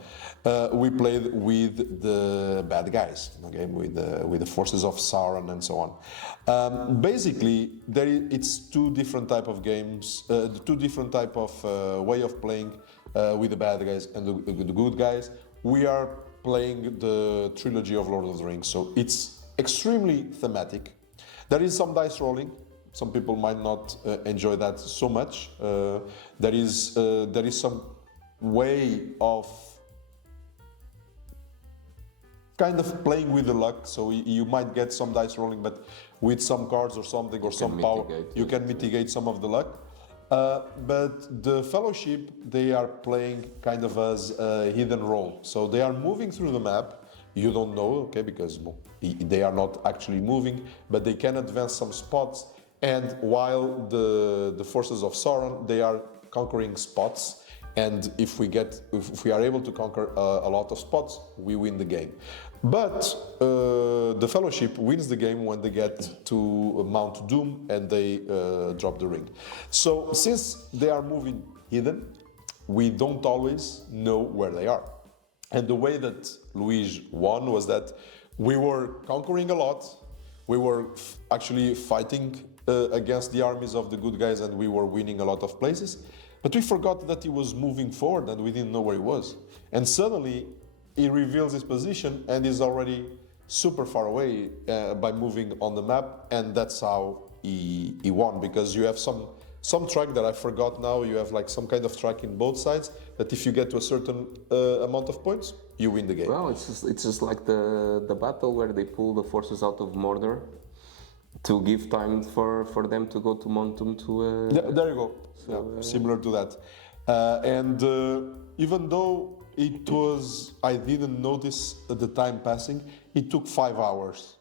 We played with the bad guys, okay, with the forces of Sauron and so on. Basically, it's two different type of games, two different type of way of playing with the bad guys and the good guys. We are playing the trilogy of Lord of the Rings, so it's extremely thematic. There is some dice rolling. Some people might not enjoy that so much. There is some way of kind of playing with the luck. So you might get some dice rolling, but with some cards or something or some power, you can mitigate some of the luck. But the Fellowship, they are playing kind of as a hidden role. So they are moving through the map. You don't know, okay, because they are not actually moving, but they can advance some spots. And while the forces of Sauron, they are conquering spots. And if we are able to conquer a lot of spots, we win the game. But the Fellowship wins the game when they get to Mount Doom and they drop the ring. So since they are moving hidden, we don't always know where they are. And the way that Luís won was that we were conquering a lot. We were actually fighting against the armies of the good guys, and we were winning a lot of places. But we forgot that he was moving forward and we didn't know where he was. And suddenly he reveals his position and is already super far away by moving on the map, and that's how he won, because you have some track that I forgot now. You have like some kind of track in both sides that if you get to a certain amount of points, you win the game. Well, it's just like the battle where they pull the forces out of Mordor to give time for them to go to Mount Doom to... Yeah, there you go. So, similar to that. And even though I didn't notice the time passing, it took 5 hours.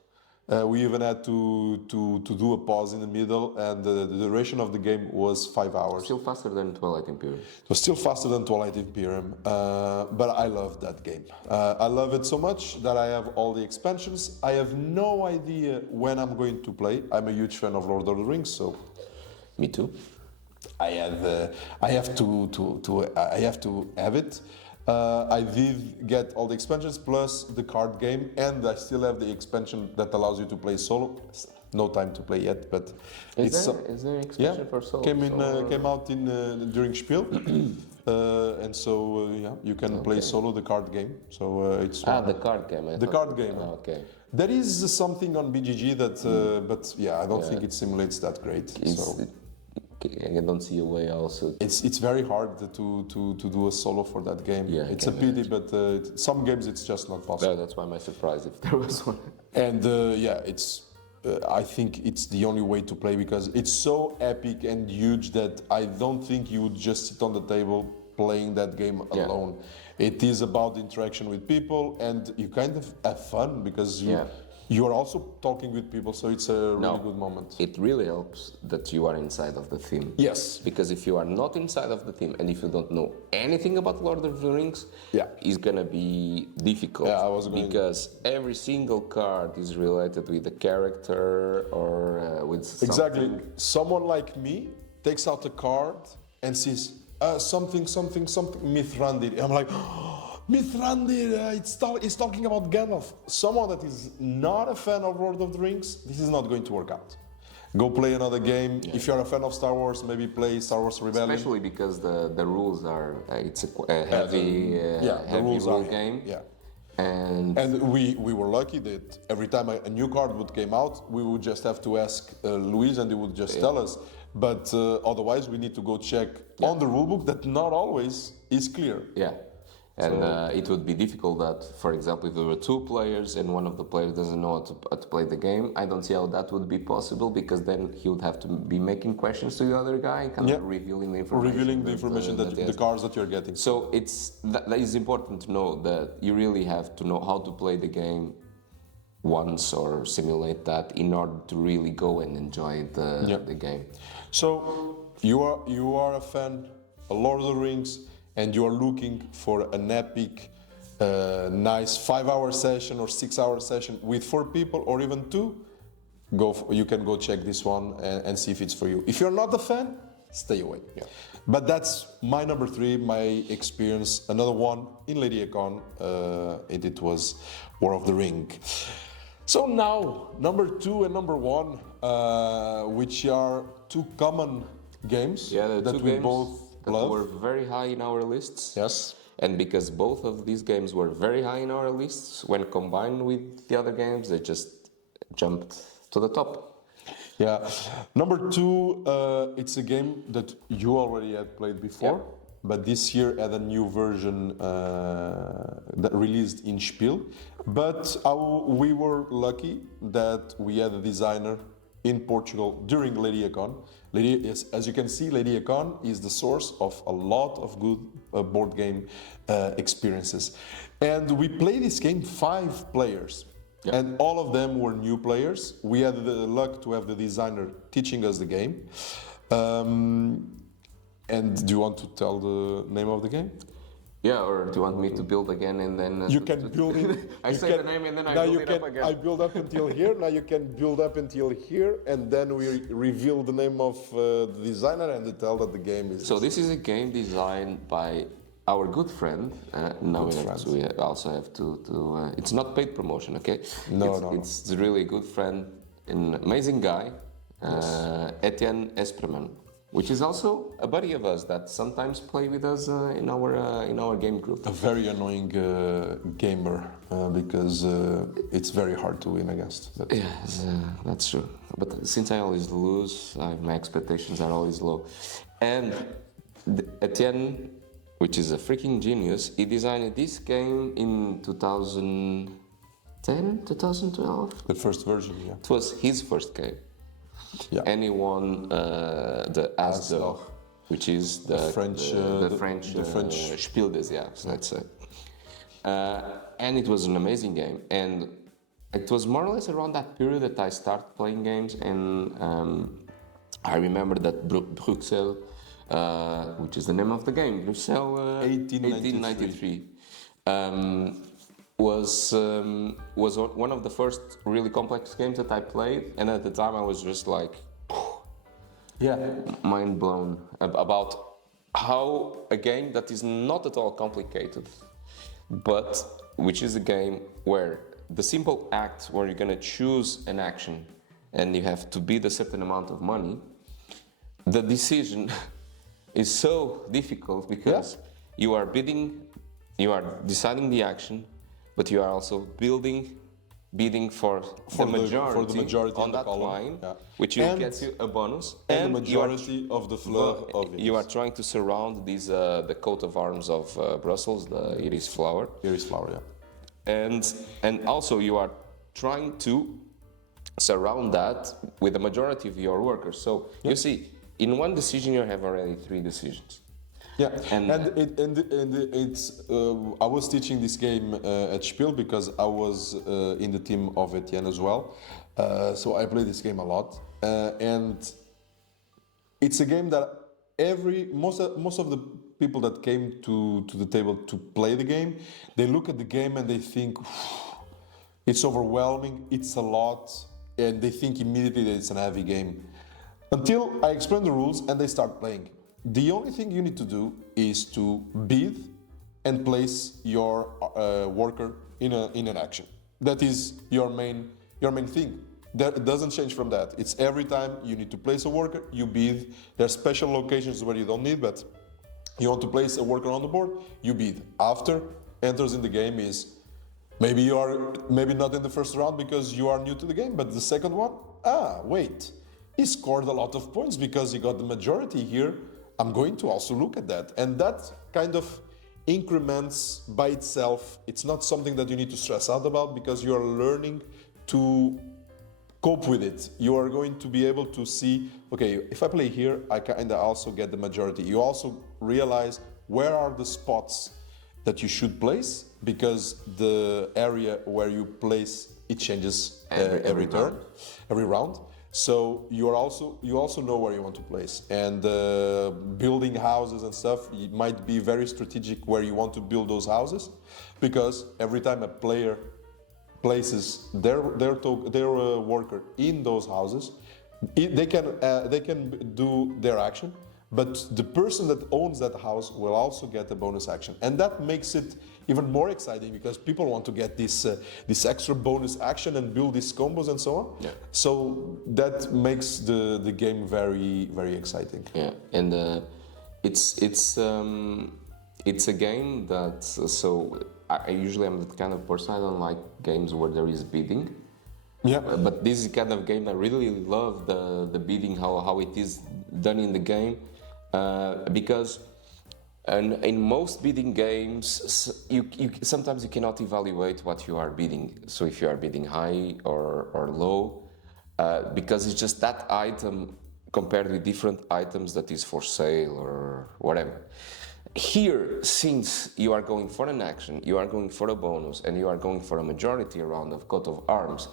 We even had to do a pause in the middle, and the duration of the game was 5 hours. Still faster than Twilight Imperium. It was still faster than Twilight Imperium, but I love that game. I love it so much that I have all the expansions. I have no idea when I'm going to play. I'm a huge fan of Lord of the Rings, so... Me too. I have to have it. I did get all the expansions plus the card game, and I still have the expansion that allows you to play solo. No time to play yet, but is there an expansion for solo? Came out during Spiel, and so you can play solo the card game. So it's the card game. The card game. Okay. There is something on BGG that, but I don't think it simulates that great. I don't see a way also. It's very hard to do a solo for that game. Yeah, it's a pity, but some games it's just not possible. That's why I'm surprised if there was one. And it's I think it's the only way to play, because it's so epic and huge that I don't think you would just sit on the table playing that game alone. It is about the interaction with people, and you kind of have fun because You are also talking with people, so it's a really No. good moment. It really helps that you are inside of the theme. Yes. Because if you are not inside of the theme and if you don't know anything about Lord of the Rings, Yeah. it's gonna be difficult. Yeah, I was going- because every single card is related with a character or with something. Exactly. Someone like me takes out a card and sees something, Mithrandir. I'm like, Mithrandir, it's talking about Gandalf. Someone that is not a fan of Lord of the Rings, this is not going to work out. Go play another game. If you're a fan of Star Wars, maybe play Star Wars Rebellion. Especially because the rules are, it's a heavy, the heavy rules rule are game. Yeah. And we were lucky that every time a new card would came out, we would just have to ask Luis and he would just tell us. But otherwise, we need to go check on the rulebook that not always is clear. yeah. And it would be difficult that, for example, if there were two players and one of the players doesn't know how to play the game, I don't see how that would be possible because then he would have to be making questions to the other guy, kind of revealing the information. Revealing the information that he the has. cards that you're getting. So that is important to know that you really have to know how to play the game once or simulate that in order to really go and enjoy the game. So you are a fan of Lord of the Rings, and you are looking for an epic, nice 5-hour session or 6-hour session with 4 people or even 2. You can go check this one and see if it's for you. If you're not a fan, stay away. Yeah. But that's my number 3, my experience. Another one in Lady Econ, it was War of the Ring. So now, number 2 and number 1, which are 2 common games that we both love. Were very high in our lists. Yes. And because both of these games were very high in our lists, when combined with the other games, they just jumped to the top. Yeah. Number 2, it's a game that you already had played before, but this year had a new version that released in Spiel. But we were lucky that we had a designer in Portugal during Lady Econ. As you can see, Lady Econ is the source of a lot of good board game experiences. And we played this game 5 players. Yep. And all of them were new players. We had the luck to have the designer teaching us the game. And do you want to tell the name of the game? Yeah, or do you want me to build again and then... you can build it. I say the name and then I build it up again. I build up until here, now you can build up until here, and then we reveal the name of the designer and tell that the game is... So this is a game designed by our good friend. Now we also have to it's not paid promotion, okay? No. It's a really good friend, an amazing guy, Etienne Espreman, which is also a buddy of us that sometimes play with us in our game group. A very annoying gamer because it's very hard to win against. Yes, that's true. But since I always lose, my expectations are always low. And Etienne, which is a freaking genius, he designed this game in 2010, 2012. The first version, yeah. It was his first game. Yeah. And he won the Asdor, which is the French Spiel des Jahres, let's say. And it was an amazing game. And it was more or less around that period that I started playing games. And I remember that Bruxelles, which is the name of the game, Bruxelles 1893. Was one of the first really complex games that I played, and at the time I was just like, mind blown about how a game that is not at all complicated, but which is a game where the simple act where you're gonna choose an action and you have to bid a certain amount of money, the decision is so difficult because you are bidding, you are deciding the action, but you are also bidding for the majority on that line, which will get you a bonus. And the majority of the floor of it. You are trying to surround these the coat of arms of Brussels, the iris flower. Iris flower, yeah. And also you are trying to surround that with the majority of your workers. So you see, in one decision you have already 3 decisions. Yeah, And- and it's I was teaching this game at Spiel because I was in the team of Etienne as well, so I play this game a lot, and it's a game that most of the people that came to the table to play the game, they look at the game and they think it's overwhelming, it's a lot, and they think immediately that it's an heavy game. Until I explain the rules and they start playing. The only thing you need to do is to bid and place your worker in an action. That is your main thing. It doesn't change from that. It's every time you need to place a worker, you bid. There are special locations where you don't need, but you want to place a worker on the board, you bid. After enters in the game is maybe you are maybe not in the first round because you are new to the game, but the second one, wait, he scored a lot of points because he got the majority here. I'm going to also look at that. And that kind of increments by itself. It's not something that you need to stress out about because you are learning to cope with it. You are going to be able to see, okay, if I play here, I kind of also get the majority. You also realize where are the spots that you should place because the area where you place it changes every turn, every round. So you also know where you want to place, and building houses and stuff. It might be very strategic where you want to build those houses, because every time a player places their worker in those houses, they can do their action, but the person that owns that house will also get a bonus action, and that makes it even more exciting because people want to get this extra bonus action and build these combos and so on. Yeah. So that makes the game very, very exciting. Yeah, and it's a game that so I usually am the kind of person I don't like games where there is bidding. Yeah. But this is kind of game I really love the bidding, how it is done in the game, because. And in most bidding games, you sometimes you cannot evaluate what you are bidding. So if you are bidding high or low, because it's just that item compared with different items that is for sale or whatever. Here, since you are going for an action, you are going for a bonus, and you are going for a majority round of coat of arms,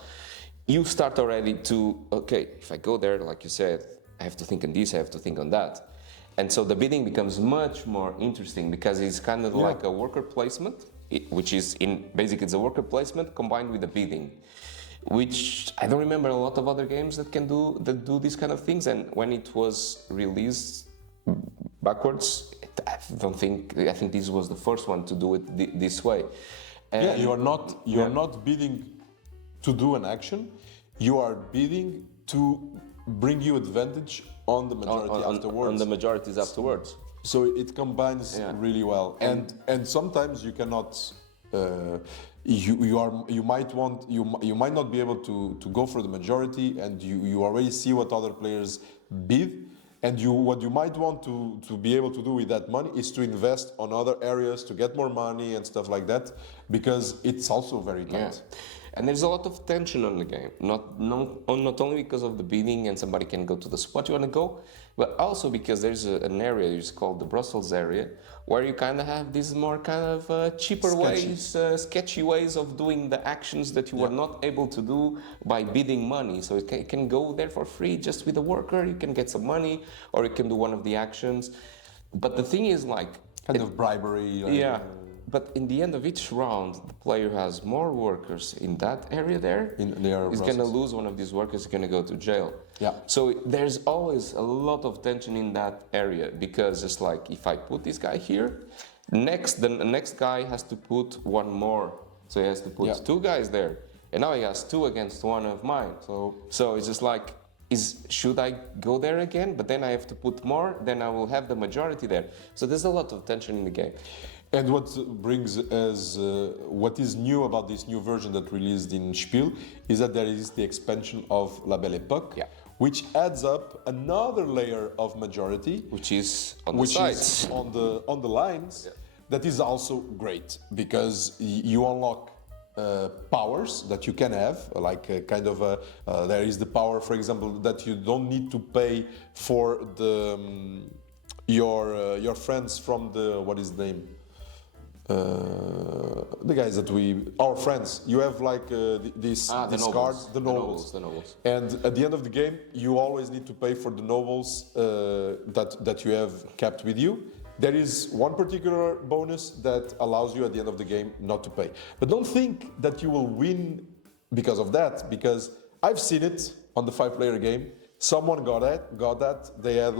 you start already to, okay, if I go there, like you said, I have to think on this, I have to think on that. And so the bidding becomes much more interesting because it's kind of like a worker placement, which is basically it's a worker placement combined with the bidding, which I don't remember a lot of other games that do these kind of things. And when it was released backwards, I think this was the first one to do it this way. And you are not bidding to do an action, you are bidding to bring you advantage on the majority afterwards. On the majorities afterwards. So it combines really well, and sometimes you cannot. You might not be able to go for the majority, and you already see what other players bid, and what you might want to be able to do with that money is to invest on other areas to get more money and stuff like that, because it's also very tight. Yeah. And there's a lot of tension on the game, not only because of the bidding and somebody can go to the spot you want to go, but also because there's an area, it's called the Brussels area, where you kind of have these more kind of cheaper sketchy ways of doing the actions that you were not able to do by bidding money. So you can go there for free just with a worker, you can get some money, or you can do one of the actions. But the thing is like... Kind of bribery. Yeah. But in the end of each round, the player has more workers in that area there. He's going to lose one of these workers, he's going to go to jail. Yeah. So there's always a lot of tension in that area, because it's like, if I put this guy here, the next guy has to put one more. So he has to put two guys there. And now he has 2 against 1 of mine. So it's just like, should I go there again? But then I have to put more, then I will have the majority there. So there's a lot of tension in the game. And what brings as what is new about this new version that released in Spiel is that there is the expansion of La Belle Époque, which adds up another layer of majority, which is on the sides, is on the lines. That is also great because you unlock powers that you can have, like there is the power, for example, that you don't need to pay for your friends from the what is the name? The guys that our friends. You have like these cards, the nobles. The nobles. And at the end of the game, you always need to pay for the nobles that you have kept with you. There is one particular bonus that allows you at the end of the game not to pay. But don't think that you will win because of that, because I've seen it on the 5-player game. Someone got that. They had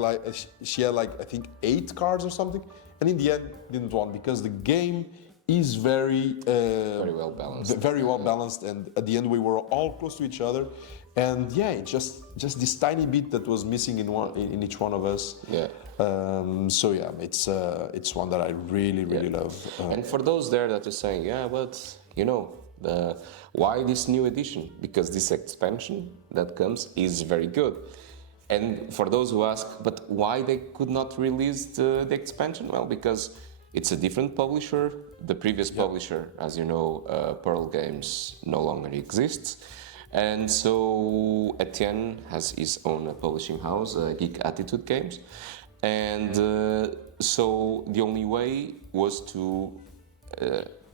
she had like I think 8 cards or something, and in the end didn't win because the game is very well balanced. Very well balanced, and at the end we were all close to each other. And yeah, it's just this tiny bit that was missing in each one of us. Yeah. So yeah, it's one that I really love. And for those there that are saying, yeah, but you know, why this new edition? Because this expansion that comes is very good. And for those who ask, but why they could not release the expansion? Well, because it's a different publisher. The previous publisher, as you know, Pearl Games, no longer exists. And so Etienne has his own publishing house, Geek Attitude Games. And so the only way was to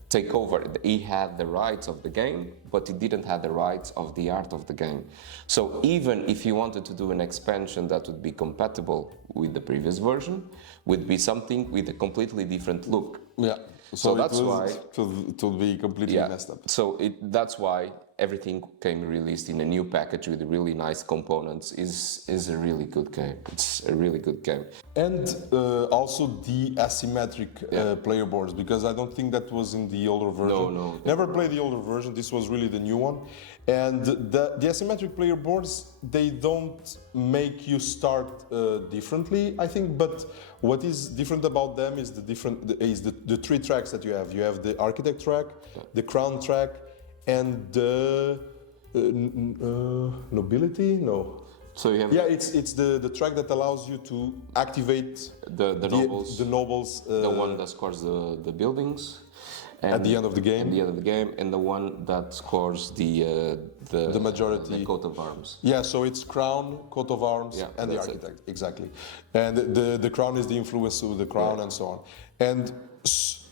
take over. He had the rights of the game, but he didn't have the rights of the art of the game. So even if you wanted to do an expansion that would be compatible with the previous version, would be something with a completely different look. Yeah. So that's why it will be completely messed up. So that's why everything came released in a new package with really nice components. Is a really good game. It's a really good game. And also the asymmetric player boards, because I don't think that was in the older version. No. Never played the older version. This was really the new one. And the asymmetric player boards, they don't make you start differently, I think. But what is different about them is the 3 tracks that you have. You have the architect track, the crown track, and the nobility. No. So you have it's the track that allows you to activate the nobles. The nobles. The one that scores the buildings. And at the end of the game. At the end of the game, and the one that scores the majority. The coat of arms. Yeah, so it's crown, coat of arms, and the architect. Exactly. And the crown is the influence of the crown and so on. And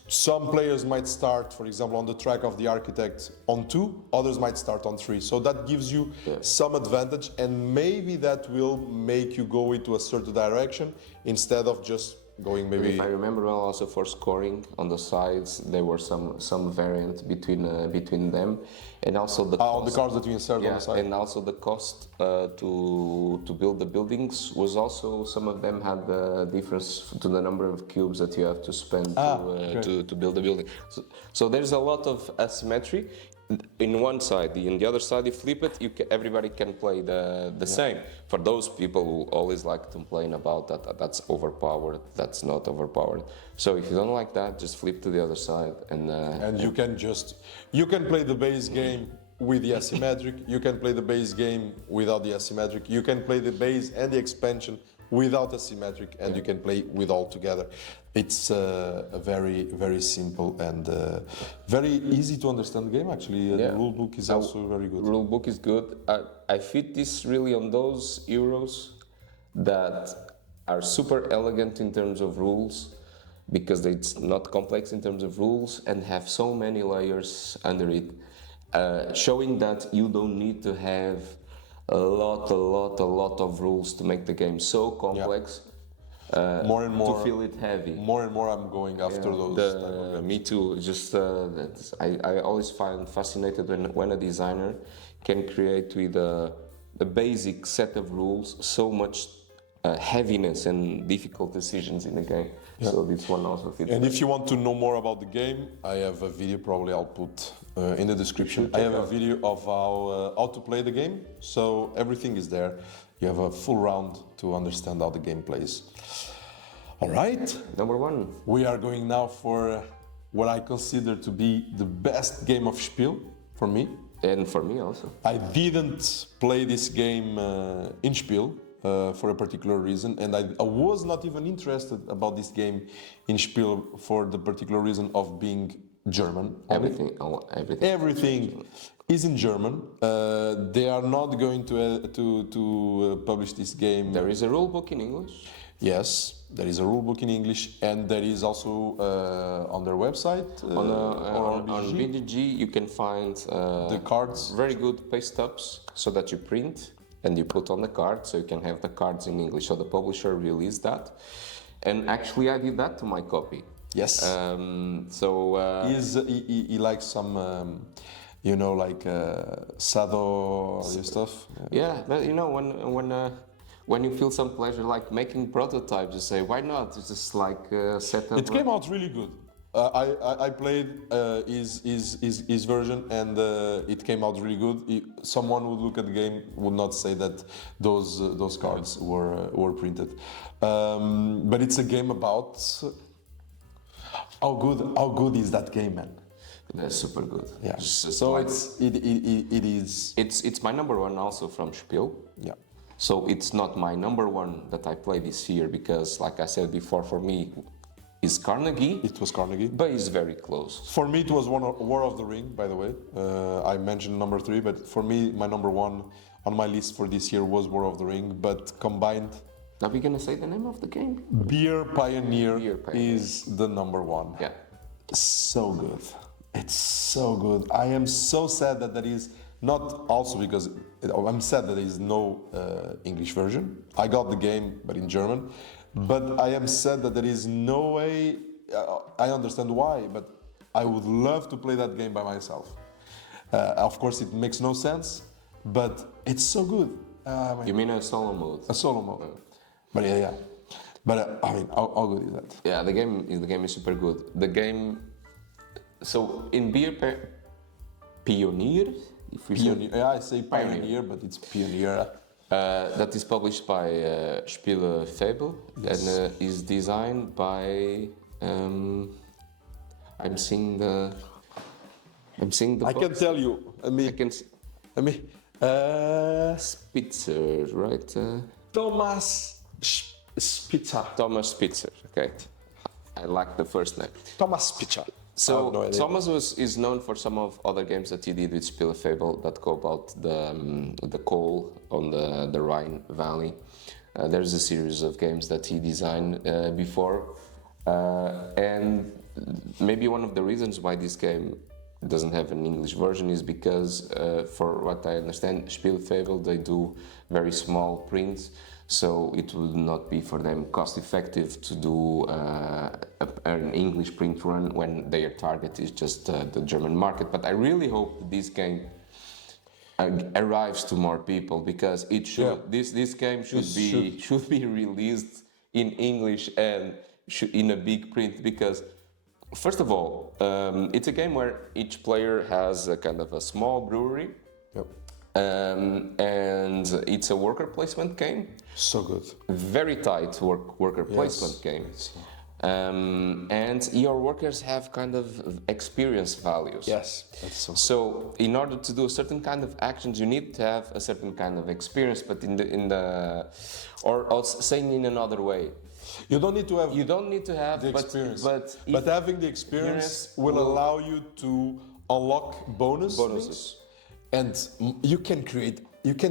some players might start, for example, on the track of the architect on 2, others might start on 3. So that gives you some advantage, and maybe that will make you go into a certain direction instead of just going maybe. If I remember well, also for scoring on the sides, there were some variant between them, and also the on the cards that you insert on the side. And also the cost to build the buildings was also, some of them had the difference to the number of cubes that you have to spend to build the building. So there's a lot of asymmetry. In one side, in the other side, you flip it, everybody can play the same. For those people who always like to complain about that's overpowered, that's not overpowered. So if you don't like that, just flip to the other side, and you can play the base game with the asymmetric. You can play the base game without the asymmetric. You can play the base and the expansion without asymmetric, and you can play with all together. It's a very simple and very easy to understand game. Actually, the rule book is also very good. Rule book is good. I fit this really on those Euros that are super elegant in terms of rules, because it's not complex in terms of rules and have so many layers under it, showing that you don't need to have a lot of rules to make the game so complex. More and more to feel it heavy. More and more, I'm going after those. Me too. Just I always find fascinated when a designer can create with a basic set of rules so much heaviness and difficult decisions in the game. So this one also fits. And if you want to know more about the game, I have a video. Probably I'll put in the description. I have a video of how to play the game. So everything is there. You have a full round to understand how the game plays. All right. Number 1. We are going now for what I consider to be the best game of Spiel for me. And for me also. I didn't play this game in Spiel for a particular reason, and I was not even interested about this game in Spiel for the particular reason of being German. Everything is in German. They are not going to publish this game. There is a rule book in English. Yes, there is a rule book in English, and there is also on their website On BGG, you can find the cards. very good paste ups so that you print and you put on the card, so you can have the cards in English. So the publisher released that, and actually I did that to my copy. Yes. He likes some, like Sado stuff. Yeah, but when you feel some pleasure, like making prototypes, you say, why not? It's just like set up. It came out really good. I played his version, and it came out really good. Someone would look at the game would not say that those cards were printed, but it's a game about how good is that game, man. That's super good. Yeah. So it is. It's my number one also from Spiel. Yeah. So it's not my number one that I play this year because, like I said before, for me, is Carnegie. It was Carnegie, but it's very close. For me, it was War of the Ring. By the way, I mentioned number 3, but for me, my number 1 on my list for this year was War of the Ring. But combined, are we gonna say the name of the game? Beer Pioneer is the number 1. Yeah, so good. It's so good. I am so sad that there is not also because I'm sad that there is no English version. I got the game, but in German. But I am sad that there is no way. I understand why, but I would love to play that game by myself. Of course, it makes no sense, but it's so good. You mean a solo mode? A solo mode. But yeah. But I mean, how good is that? Yeah, the game is super good. The game. So in Beer Pioneer, if we Pioneer, yeah, I say Pioneer, but it's Pioneer. That is published by Spiele Fable, yes. And is designed by. I'm seeing the. I can tell you. Spitzer, right? Thomas Spitzer. Thomas Spitzer. Okay, I like the first name. Thomas Spitzer. So no Thomas is known for some of other games that he did with Spiele Fable that go about the coal on the Rhine Valley. There's a series of games that he designed before, and maybe one of the reasons why this game doesn't have an English version is because, for what I understand, Spiele Fable, they do very small prints. So it would not be for them cost effective to do an English print run when their target is just the German market. But I really hope this game arrives to more people because it should. Yeah. This game should be released in English and in a big print because, first of all, it's a game where each player has a kind of a small brewery. Yep. And it's a worker placement game. So good. Very tight worker placement game. And your workers have kind of experience values. Yes, that's so. So in order to do a certain kind of actions, you need to have a certain kind of experience. But or saying in another way, you don't need to have the experience. But having the experience will allow you to unlock bonuses. And you can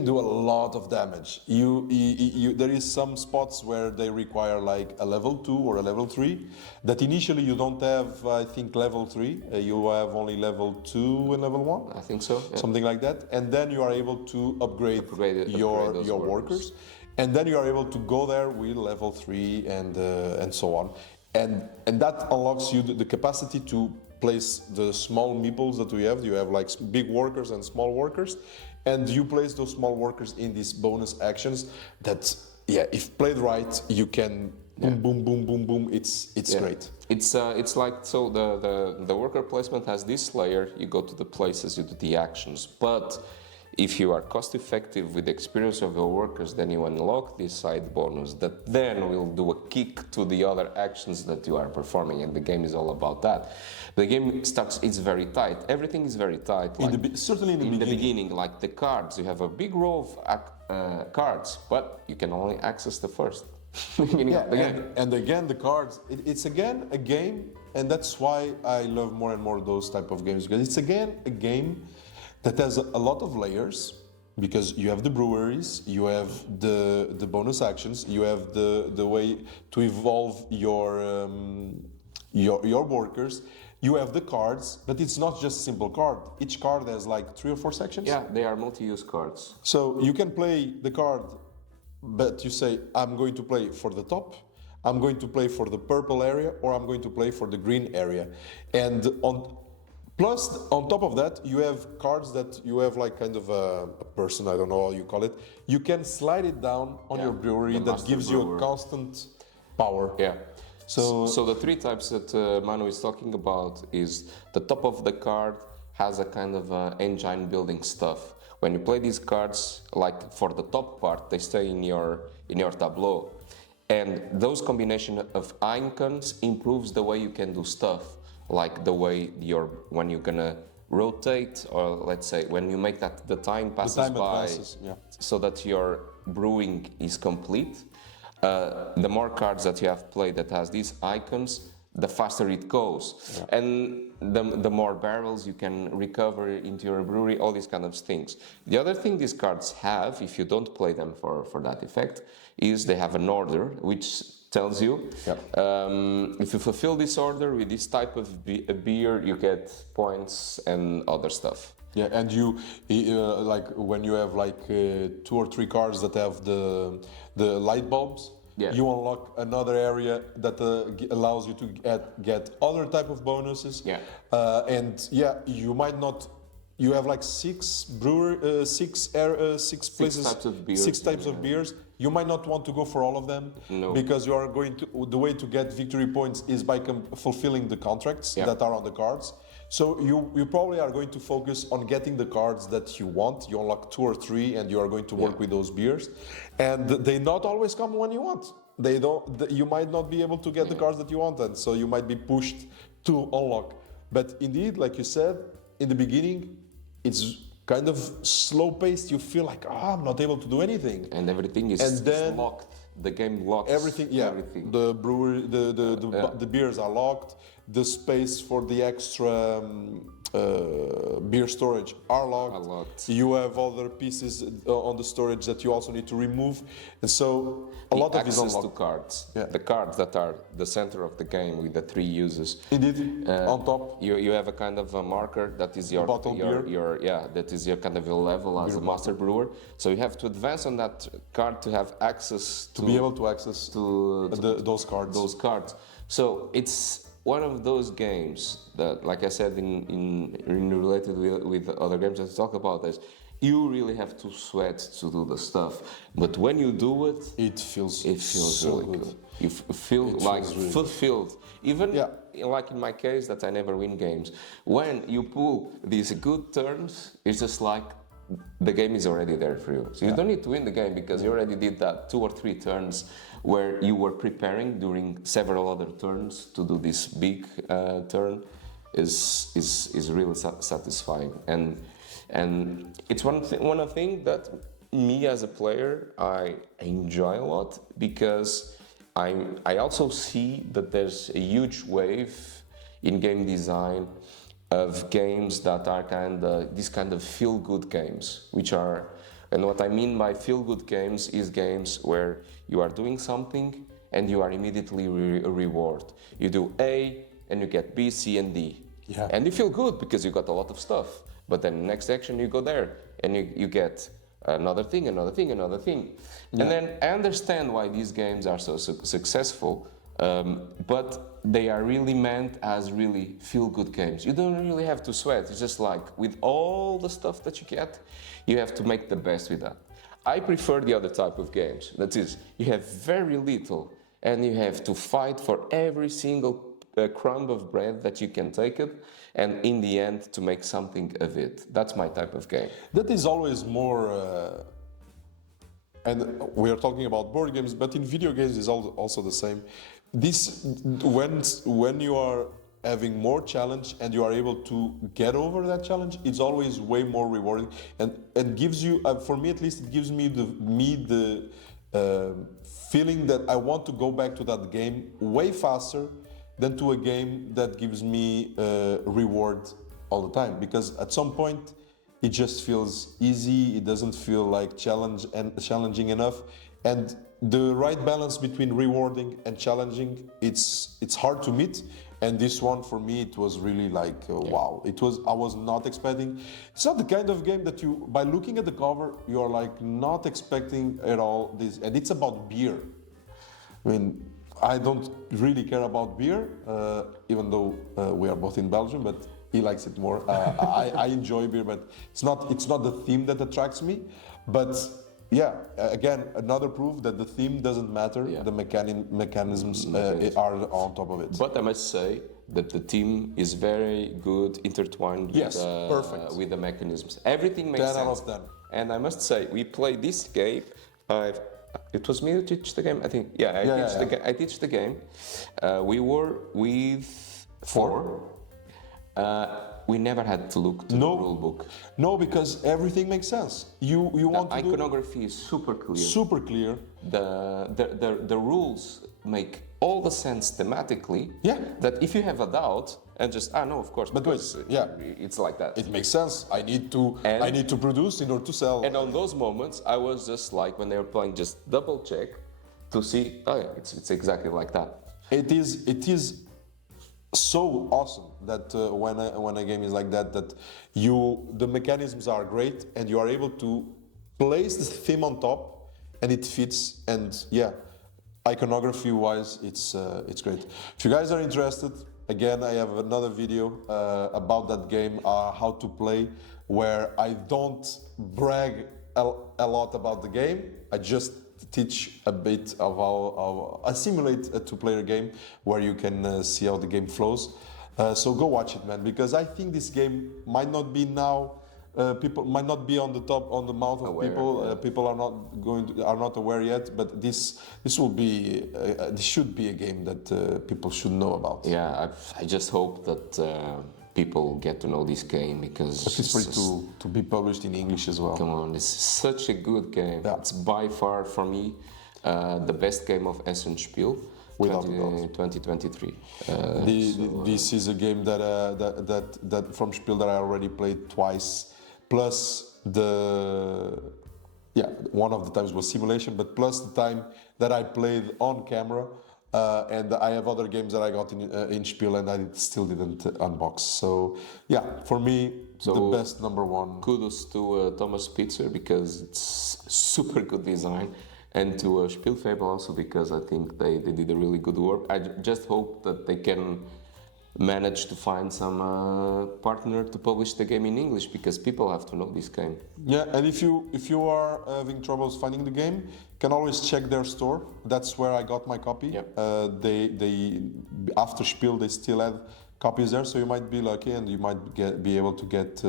do a lot of damage. There is some spots where they require like a level 2 or a level 3 that initially you don't have, I think, level 3. You have only level 2 and level 1. I think so. Yeah. Something like that. And then you are able to upgrade your workers. And then you are able to go there with level 3 and so on. And that unlocks you the capacity to place the small meeples that we have. You have like big workers and small workers, and you place those small workers in these bonus actions that, if played right, you can boom, boom, boom, boom. It's great. It's like, so the worker placement has this layer. You go to the places, you do the actions, but if you are cost effective with the experience of your workers, then you unlock this side bonus that then will do a kick to the other actions that you are performing, and the game is all about that. The game it's very tight. Everything is very tight. Certainly in the beginning, like the cards, you have a big row of cards, but you can only access the first. And again, the cards. It's again a game, and that's why I love more and more those type of games, because it's again a game that has a lot of layers, because you have the breweries, you have the bonus actions, you have the way to evolve your workers. You have the cards, but it's not just simple card. Each card has like 3 or 4 sections. Yeah, they are multi-use cards. So you can play the card, but you say, I'm going to play for the top, I'm going to play for the purple area, or I'm going to play for the green area. And on top of that, you have cards that you have like kind of a person, I don't know how you call it. You can slide it down on your brewery that gives you a constant power. Yeah. So the 3 types that Manu is talking about is the top of the card has a kind of engine building stuff. When you play these cards, like for the top part, they stay in your tableau, and those combination of icons improves the way you can do stuff, like the way when you're gonna rotate, or let's say when you make that the time passes by, so that your brewing is complete. The more cards that you have played that has these icons, the faster it goes, and the more barrels you can recover into your brewery, all these kind of things. The other thing these cards have, if you don't play them for that effect, is they have an order which tells you if you fulfill this order with this type of beer, you get points and other stuff. Yeah, and you like when you have like 2 or 3 cards that have the light bulbs, you unlock another area that allows you to get other type of bonuses. And you might not. You have like 6 types of beers. 6 types of beers. You might not want to go for all of them because you are going to. The way to get victory points is by fulfilling the contracts that are on the cards. So you probably are going to focus on getting the cards that you want. You unlock 2 or 3, and you are going to work with those beers. And they not always come when you want. They don't. You might not be able to get the cards that you want, and so you might be pushed to unlock. But indeed, like you said in the beginning, it's kind of slow paced. You feel like, I'm not able to do anything, and everything is locked. The game locks everything. Everything. The brewery, the beers are locked. The space for the extra beer storage are locked. You have other pieces on the storage that you also need to remove, and so a lot of it is unlocked. Access to cards, the cards that are the center of the game with the 3 uses. Indeed, on top you have a kind of a marker that is your that is your kind of your level as a master brewer. So you have to advance on that card to have access to be able to access those cards. Those cards. So it's one of those games that, like I said, in related with other games that we talk about, is you really have to sweat to do the stuff. But when you do it, it feels so really good. You feel like fulfilled. Even like in my case, that I never win games. When you pull these good turns, it's just like the game is already there for you. So you don't need to win the game because you already did that 2 or 3 turns where you were preparing during several other turns to do this big turn is really satisfying. And it's one thing that me as a player I enjoy a lot, because I also see that there's a huge wave in game design of games that are these kind of feel-good games, which are, and what I mean by feel-good games is games where you are doing something and you are immediately rewarded. You do A and you get B, C, and D. And you feel good because you got a lot of stuff. But then next action you go there and you get another thing. And then I understand why these games are so successful, but they are really meant as really feel-good games. You don't really have to sweat. It's just like with all the stuff that you get, you have to make the best with that. I prefer the other type of games. That is, you have very little and you have to fight for every single crumb of bread that you can take it, and in the end to make something of it. That's my type of game. That is always more, and we are talking about board games, but in video games is also the same. This, when you are having more challenge and you are able to get over that challenge, it's always way more rewarding, and gives you, for me at least, it gives me the feeling that I want to go back to that game way faster than to a game that gives me reward all the time. Because at some point, it just feels easy. It doesn't feel like challenging enough, and the right balance between rewarding and challenging, it's hard to meet. And this one for me, it was really like wow. I was not expecting. It's not the kind of game that you, by looking at the cover, you are like not expecting at all this. And it's about beer. I mean, I don't really care about beer, even though we are both in Belgium, but he likes it more. I enjoy beer, but it's not the theme that attracts me. But yeah, again, another proof that the theme doesn't matter. Yeah. The mechanisms are on top of it. But I must say that the team is very good intertwined Yes, perfect. With the mechanisms. Everything makes 10 sense. out of 10. And I must say, we played this game. It was me who teach the game, I think. Yeah, I teach the game. We were with 4. We never had to look to the rule book. No, because everything makes sense. You want The to do iconography is super clear. super clear. The rules make all the sense thematically. Yeah. That if you have a doubt and just no, of course. But wait, because, yeah. it's like that. It makes sense. I need to produce in order to sell. And on those moments, I was just like, when they were playing, just double check to see. Oh yeah, it's exactly like that. It is so awesome that when a game is like that, the mechanisms are great and you are able to place the theme on top and it fits. And yeah, iconography wise, it's great. If you guys are interested, again, I have another video about that game, how to play, where I don't brag a lot about the game. I just teach a bit of how I simulate a two-player game where you can see how the game flows. So go watch it, man, because I think this game might not be now. People might not be on the mouth of aware, people. yeah. People are not aware yet. But this should be a game that people should know about. Yeah, I just hope that people get to know this game, because It's free to be published in English as well. come on, it's such a good game. Yeah. It's by far for me the best game of Essenspiel. Without a doubt. 2023. This is a game that from Spiel that I already played twice, plus one of the times was simulation, but plus the time that I played on camera, and I have other games that I got in Spiel and I still didn't unbox. So yeah, for me, the best number one. Kudos to Thomas Spitzer, because it's super good design. And to Spielfable also, because I think they did a really good work. I just hope that they can manage to find some partner to publish the game in English, because people have to know this game. Yeah, and if you are having troubles finding the game, you can always check their store. That's where I got my copy. Yep. They after Spiel they still have copies there, so you might be lucky and you might be able to get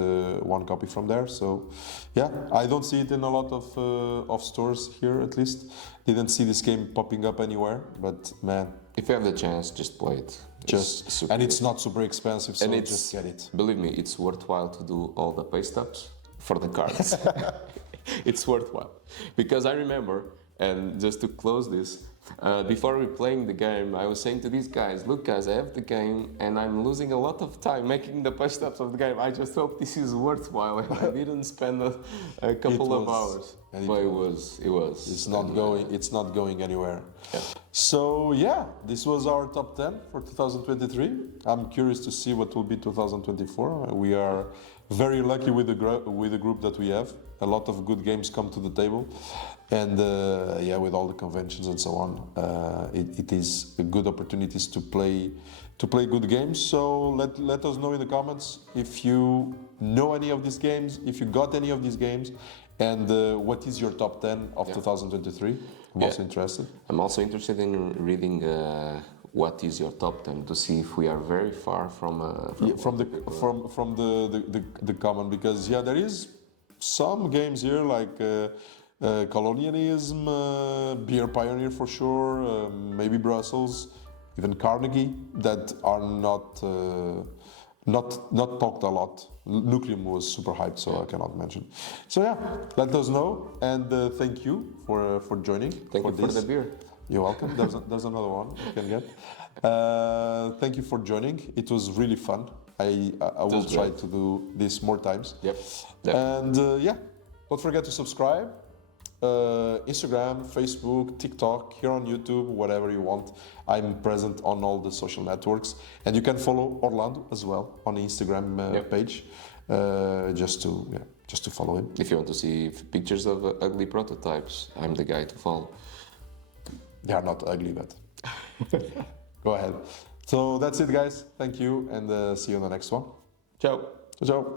one copy from there. So yeah, I don't see it in a lot of stores here, at least. Didn't see this game popping up anywhere, but man, If you have the chance, just play it. It's not super expensive, so just get it. Believe me, it's worthwhile to do all the paste ups for the cards. It's worthwhile, because I remember, and just to close this, before we playing the game, I was saying to these guys, look guys, I have the game and I'm losing a lot of time making the paste ups of the game. I just hope this is worthwhile, and I didn't spend a couple of hours. But it was. It's not going anywhere. Yeah. So yeah, this was our top 10 for 2023. I'm curious to see what will be 2024. We are very lucky with the group that we have. A lot of good games come to the table, and with all the conventions and so on, it is a good opportunities to play good games. So let us know in the comments if you know any of these games, if you got any of these games, and what is your top 10 of 2023. I'm also interested. I'm also interested in reading what is your top 10, to see if we are very far from the common, because there is some games here like Colonialism, Beer Pioneer for sure, maybe Brussels, even Carnegie, that are not talked a lot. Nucleum was super hyped, so I cannot mention. So yeah, let us know, and thank you for joining. Thank you for the beer. You're welcome. There's another one you can get. Thank you for joining. It was really fun. I will try to do this more times. Yep. And yeah, don't forget to subscribe. Instagram, Facebook, TikTok, here on YouTube, whatever you want. I'm present on all the social networks, and you can follow Orlando as well on the Instagram page, just to follow him. If you want to see pictures of ugly prototypes, I'm the guy to follow. They are not ugly, but go ahead. So that's it, guys. Thank you, and see you on the next one. Ciao. Ciao.